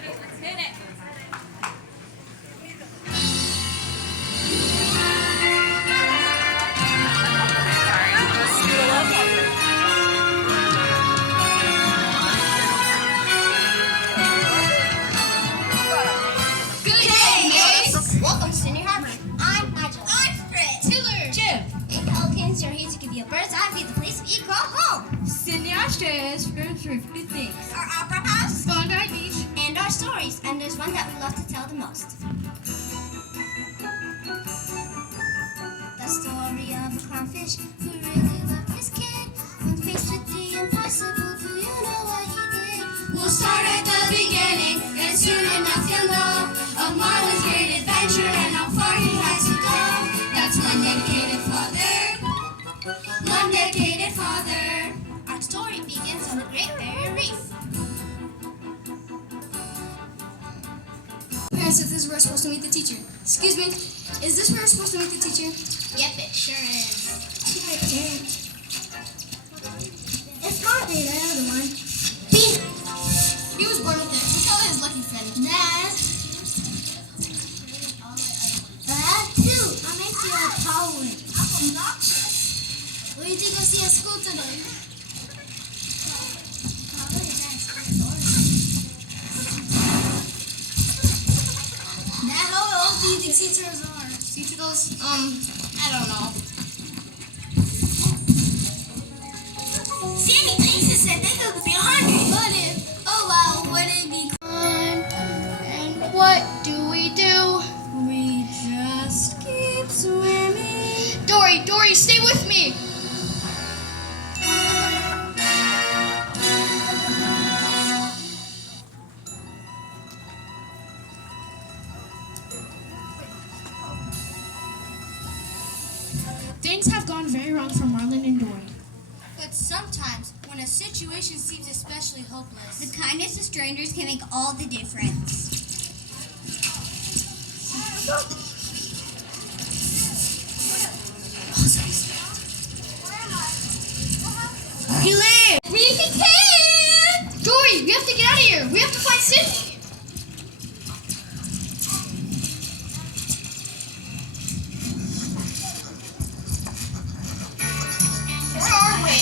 Let's hit it. Welcome to Senior Harbor. I'm Nigel. I'm Fritz. Taylor. Chip. And Pelicans are here to give you a bird's eye view of the place we call home. Sydney Ashton for three things. Our opera house. Bondi Beach. And our stories. And there's one that we love to tell the most. The story of a clownfish who really loved his kid. When faced with the impossible, do you know what he did? We'll start at the beginning, and soon enough you'll know of Marlin's great adventure and how far he had to go. That's one dedicated father. One dedicated father. Our story begins on the Great Barrier Reef. Parents, if this is where we're supposed to meet the teacher. Excuse me, is this where we're supposed to meet the teacher? Yep, it sure is. Right there. It's not me, that other one. He was born with it. Look how his lucky fin. Dad. That too. I made you a power. What do you think I see at school today? Dad, how old What do you think teachers are? Teachers, I don't know. Sammy Places said they could be 100. What if, oh wow, would it be fun? And what do? We just keep swimming. Dory, stay with me. Things have gone very wrong for Marlin and Dory. But sometimes, when a situation seems especially hopeless, The kindness of strangers can make all the difference. he lived. We can! Dory, we have to get out of here. We have to find Sydney. Where are we?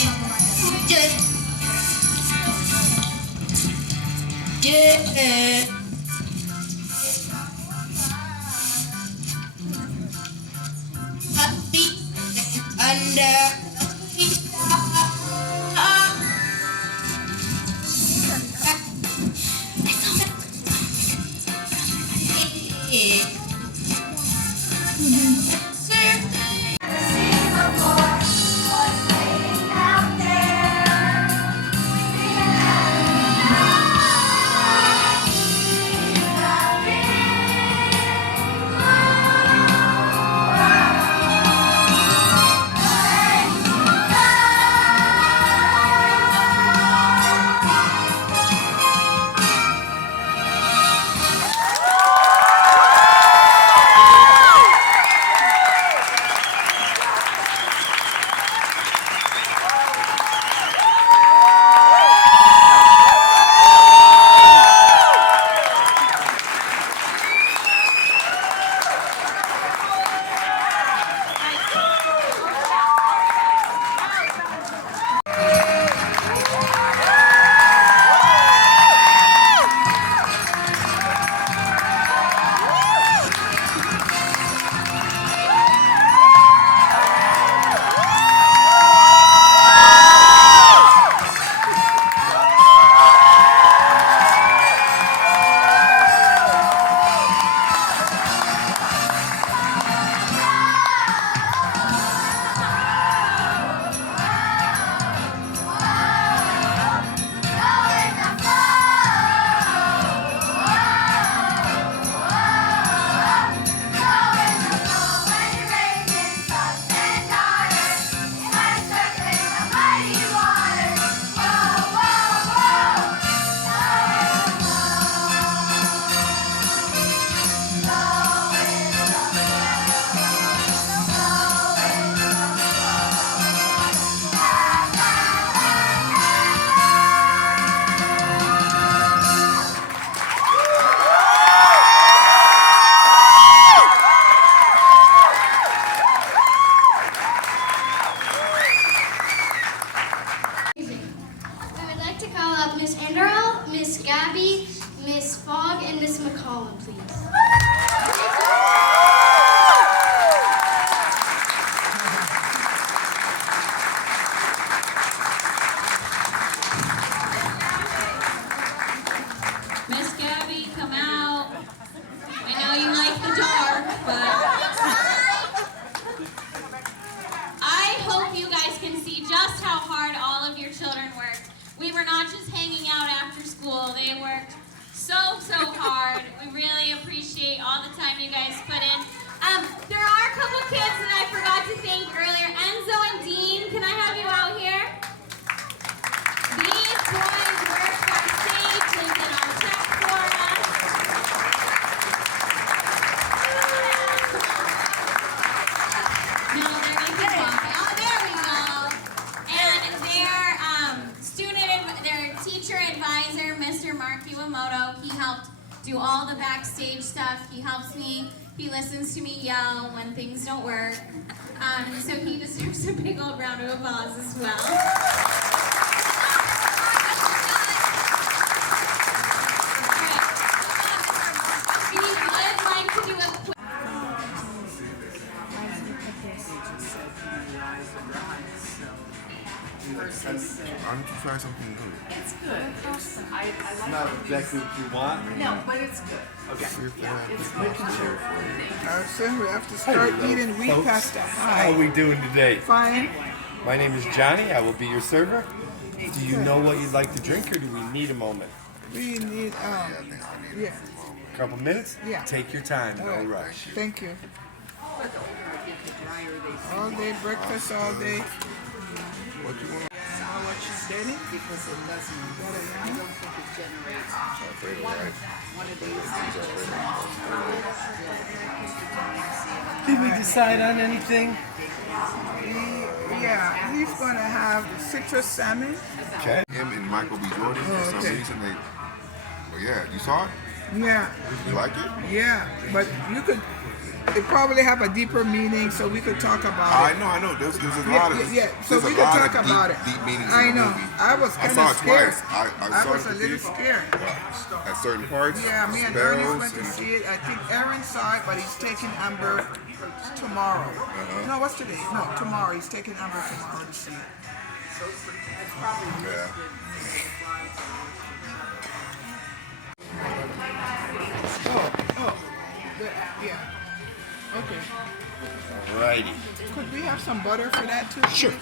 like to call up Miss Enderell, Miss Gabby, Miss Fogg, and Miss McCollum, please. Miss Gabby, come out. I know you like the dark, but I hope you guys can see just how hard all of your children work. We were not just hanging out after school. They worked so hard. We really appreciate all the time you guys put in. There are a couple kids that I forgot to thank earlier. Enzo and Dean, can I have you out here? These boys work our stage, they did our check for us. No, they're making coffee. Oh, there we go. And their teacher advisor, Mr. Mark Iwamoto, he helped do all the backstage stuff. He helps me. He listens to me yell when things don't work. So he deserves a big old round of applause as well. Why don't you try something new? It's good. I Not exactly what you want. No, but it's good. Okay. See if they have It's this. making sure for you. Soon we have to start Hello, eating wheat folks. pasta. How are Hi. we doing today? Fine. My name is Johnny. I will be your server. Do you know what you'd like to drink, or do we need a moment? We need, yeah, A couple minutes? Yeah. Take your time. all No right. rush. Thank you. All day breakfast, all day. What you want? How much is getting? Because it doesn't, I don't think it generates. Alfredo rice. One of these Did we decide on anything? Yeah, he's gonna have the citrus salmon. Okay. Him and Michael B. Jordan. Oh, For some okay. reason they. Well, yeah, you saw it? Yeah, You like it? yeah, but you could, it probably have a deeper meaning, so we could talk about it. I know. There's a Yeah, lot of yeah, so there's we a could lot talk of about deep, it. deep meanings I in the know. movie. I was I kind saw of it scared. twice. I saw was it a little confused. scared. At certain parts. Yeah, me and spells Ernest went to and- see it. I think Aaron saw it, but he's taking Amber tomorrow. No, what's today? No, tomorrow. He's taking Amber tomorrow to see it. Yeah. Oh, yeah. Okay. Alrighty. Could we have some butter for that too? Sure.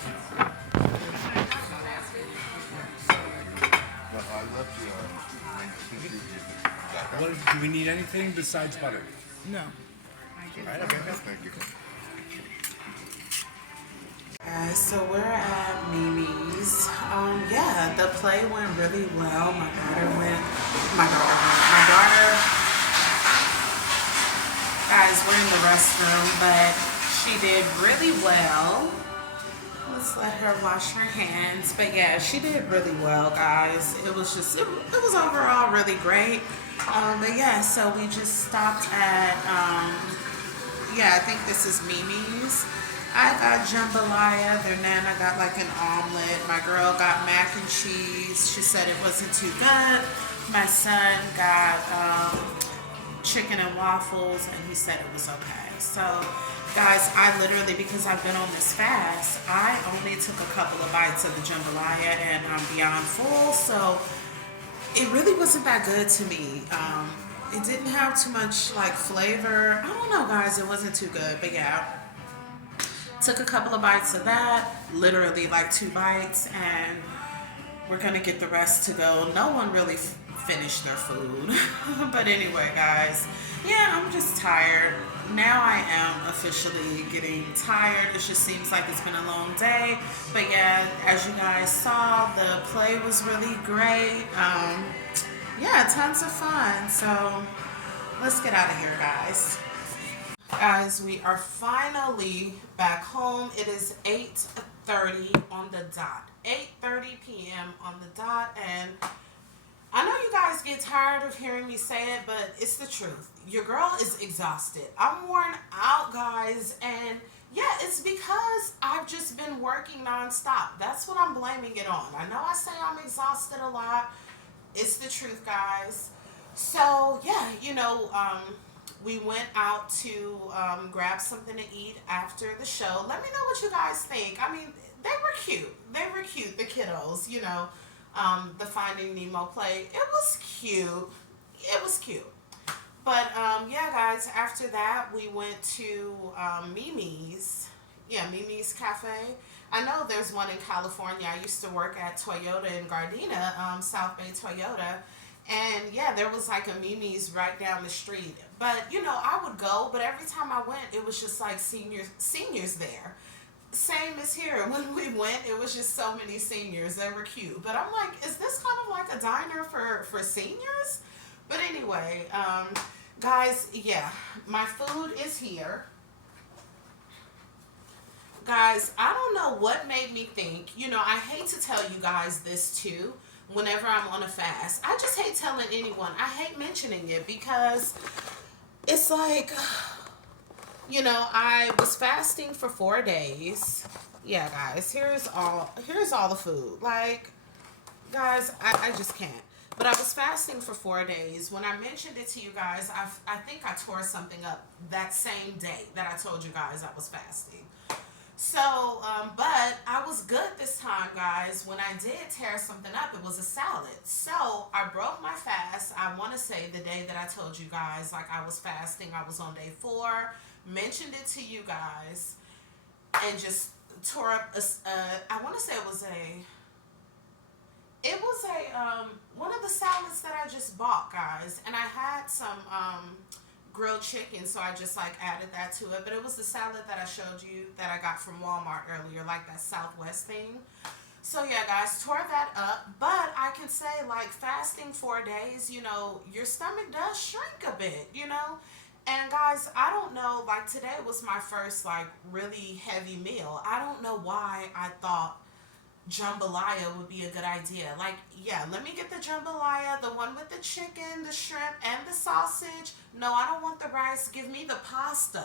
please? Do we need anything besides butter? No. Alright, okay. Thank you. Guys, so we're at Mimi's. Yeah, the play went really well. My daughter, guys, we're in the restroom, but she did really well. Let's let her wash her hands. But yeah, she did really well, guys. It was overall really great. But yeah, so we just stopped at, yeah, I think this is Mimi's. I got jambalaya, their Nana got like an omelet. My girl got mac and cheese. She said it wasn't too good. My son got chicken and waffles, and he said it was okay. So, guys, I literally, because I've been on this fast, I only took a couple of bites of the jambalaya, and I'm beyond full. So, it really wasn't that good to me. It didn't have too much like flavor. I don't know, guys. It wasn't too good, but yeah. Took a couple of bites of that, literally like 2 bites, and we're gonna get the rest to go. No one really finished their food. But anyway, guys, yeah, I'm just tired. Now I am officially getting tired. It just seems like it's been a long day. But yeah, as you guys saw, the play was really great. Yeah, tons of fun. So let's get out of here, guys. Guys, we are finally back home. It is 8:30 on the dot. 8:30 p.m. on the dot, and I know you guys get tired of hearing me say it, but it's the truth. Your girl is exhausted. I'm worn out, guys, and Yeah, it's because I've just been working nonstop. That's what I'm blaming it on. I know I say I'm exhausted a lot. It's the truth, guys. So, yeah, we went out to grab something to eat after the show. Let me know what you guys think. I mean, they were cute. They were cute, the kiddos, the Finding Nemo play. It was cute. It was cute. But, yeah, guys, after that, we went to Mimi's. Yeah, Mimi's Cafe. I know there's one in California. I used to work at Toyota in Gardena, South Bay Toyota. And, yeah, there was like a Mimi's right down the street. But, I would go, but every time I went, it was just like seniors there. Same as here. When we went, it was just so many seniors. They were cute. But I'm like, is this kind of like a diner for seniors? But anyway, guys, yeah, my food is here. Guys, I don't know what made me think, I hate to tell you guys this too, whenever I'm on a fast. I just hate telling anyone. I hate mentioning it because it's like, I was fasting for 4 days. Yeah, guys, here's all the food. Like, guys, I just can't. But I was fasting for 4 days. When I mentioned it to you guys, I think I tore something up that same day that I told you guys I was fasting. So, but I was good this time, guys. When I did tear something up, it was a salad. So, I broke my fast. I want to say the day that I told you guys, like, I was fasting. I was on day 4. Mentioned it to you guys. And just tore up, I want to say it was one of the salads that I just bought, guys. And I had some grilled chicken, so I just like added that to it. But it was the salad that I showed you that I got from Walmart earlier, like that Southwest thing. So yeah, guys, tore that up. But I can say, like, fasting 4 days, your stomach does shrink a bit, And guys, I don't know, like, today was my first, like, really heavy meal. I don't know why I thought jambalaya would be a good idea. Like, yeah, let me get the jambalaya, the one with the chicken, the shrimp, and the sausage. No, I don't want the rice. Give me the pasta.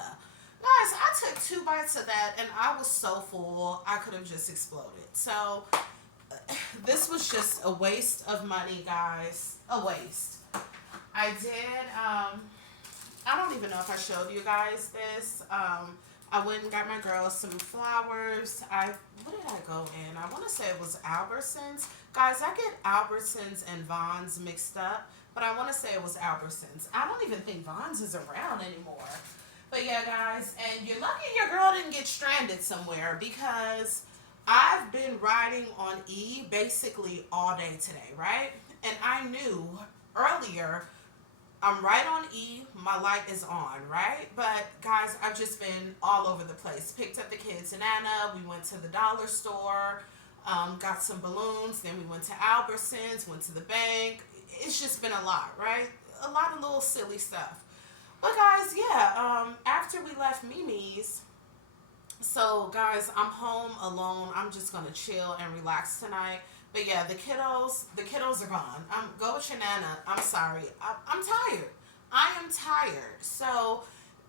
Guys, I took 2 bites of that, and I was so full, I could have just exploded. So, this was just a waste of money, guys. A waste. I did, I don't even know if I showed you guys this. I went and got my girls some flowers. What did I go in? I want to say it was Albertsons. Guys, I get Albertsons and Vons mixed up, but I want to say it was Albertsons. I don't even think Vons is around anymore. But yeah, guys, and you're lucky your girl didn't get stranded somewhere because I've been riding on E basically all day today, right? And I knew earlier, I'm right on E, my light is on, right? But guys, I've just been all over the place. Picked up the kids in Anna, we went to the dollar store, got some balloons, then we went to Albertsons, went to the bank. It's just been a lot, right? A lot of little silly stuff. But guys, yeah, after we left Mimi's, so guys, I'm home alone. I'm just gonna chill and relax tonight. But yeah, the kiddos are gone. Go with your nana. I'm sorry. I'm tired. I am tired. So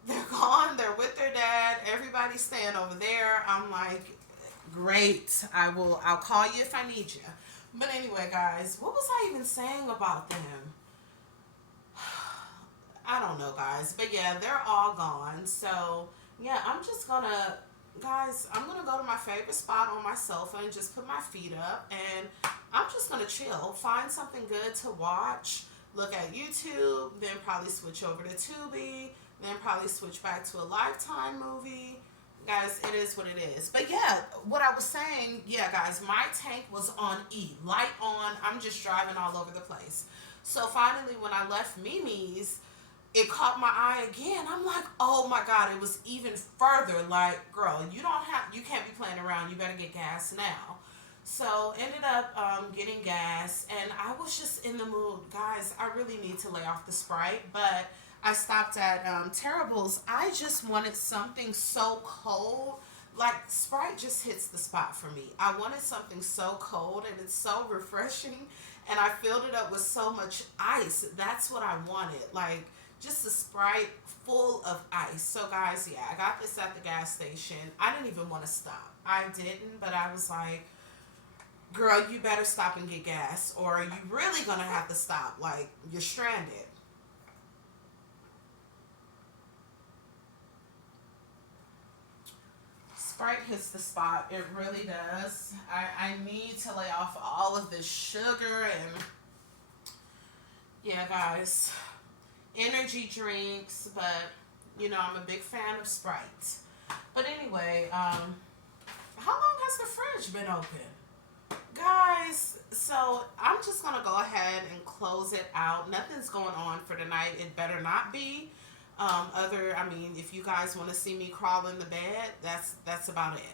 they're gone. They're with their dad. Everybody's staying over there. I'm like, great. I'll call you if I need you. But anyway, guys, what was I even saying about them? I don't know, guys. But yeah, they're all gone. So yeah, I'm gonna go to my favorite spot on my sofa and just put my feet up, and I'm just gonna chill, find something good to watch, look at YouTube, then probably switch over to Tubi, then probably switch back to a Lifetime movie. Guys, it is what it is. But yeah, what I was saying, yeah, guys, my tank was on E, light on. I'm just driving all over the place. So finally, when I left Mimi's, it caught my eye again. I'm like, oh my God, it was even further. Like, girl, you can't be playing around. You better get gas now. So ended up getting gas, and I was just in the mood. Guys, I really need to lay off the Sprite, but I stopped at Terrible's. I just wanted something so cold. Like, Sprite just hits the spot for me. I wanted something so cold, and it's so refreshing, and I filled it up with so much ice. That's what I wanted. Like, just a Sprite full of ice. So guys, yeah, I got this at the gas station. I didn't even want to stop. I didn't, but I was like, girl, you better stop and get gas, or you really gonna have to stop. Like, you're stranded. Sprite hits the spot. It really does. I need to lay off all of this sugar and yeah, guys. Energy drinks, but you know, I'm a big fan of Sprite. But anyway, how long has the fridge been open? Guys, so I'm just gonna go ahead and close it out. Nothing's going on for tonight. It better not be. I mean, if you guys want to see me crawl in the bed, that's about it.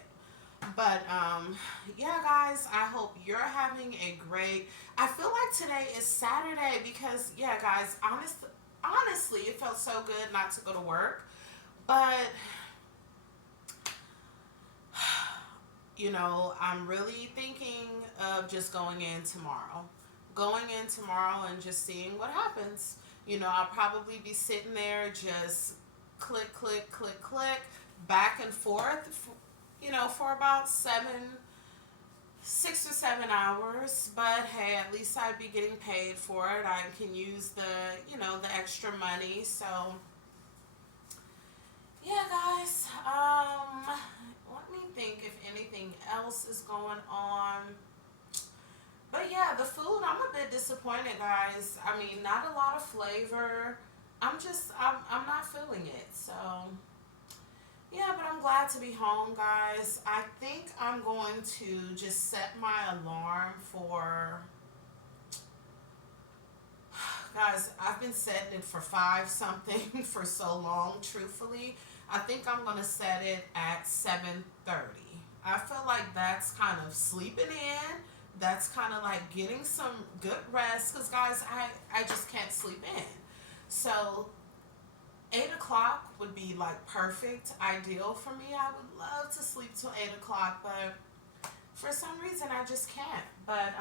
But yeah, guys, I hope you're having a great. I feel like today is Saturday because yeah, guys, honestly, it felt so good not to go to work, but you know, I'm really thinking of just going in tomorrow and just seeing what happens. You know, I'll probably be sitting there just click, click, click, click, back and forth, you know, for about 6 or 7 hours. But hey, at least I'd be getting paid for it. I can use the, you know, the extra money. So yeah, guys, let me think if anything else is going on. But yeah, the food, I'm a bit disappointed, guys. I mean, not a lot of flavor. I'm not feeling it. So yeah, but I'm glad to be home, guys. I think I'm going to just set my alarm for, guys, I've been setting it for 5 something for so long, truthfully. I think I'm going to set it at 7:30. I feel like that's kind of sleeping in. That's kind of like getting some good rest. Because, guys, I just can't sleep in. So 8 o'clock would be like perfect, ideal for me. I would love to sleep till 8 o'clock. But for some reason, I just can't. But,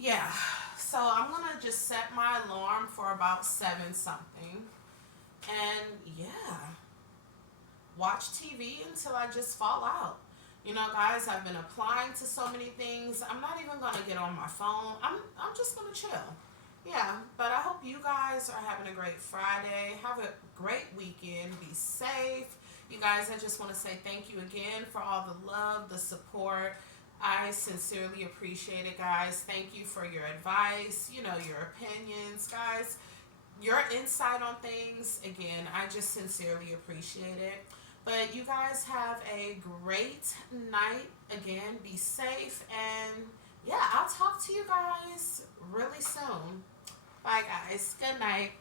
yeah. So I'm going to just set my alarm for about 7 something. And, yeah. Watch TV until I just fall out. You know, guys, I've been applying to so many things. I'm not even going to get on my phone. I'm just going to chill. Yeah, but I hope you guys are having a great Friday. Have a great weekend. Be safe. You guys, I just want to say thank you again for all the love, the support. I sincerely appreciate it, guys. Thank you for your advice, you know, your opinions, guys. Your insight on things. Again, I just sincerely appreciate it. But you guys have a great night. Again, be safe. And yeah, I'll talk to you guys really soon. Bye, guys. Good night.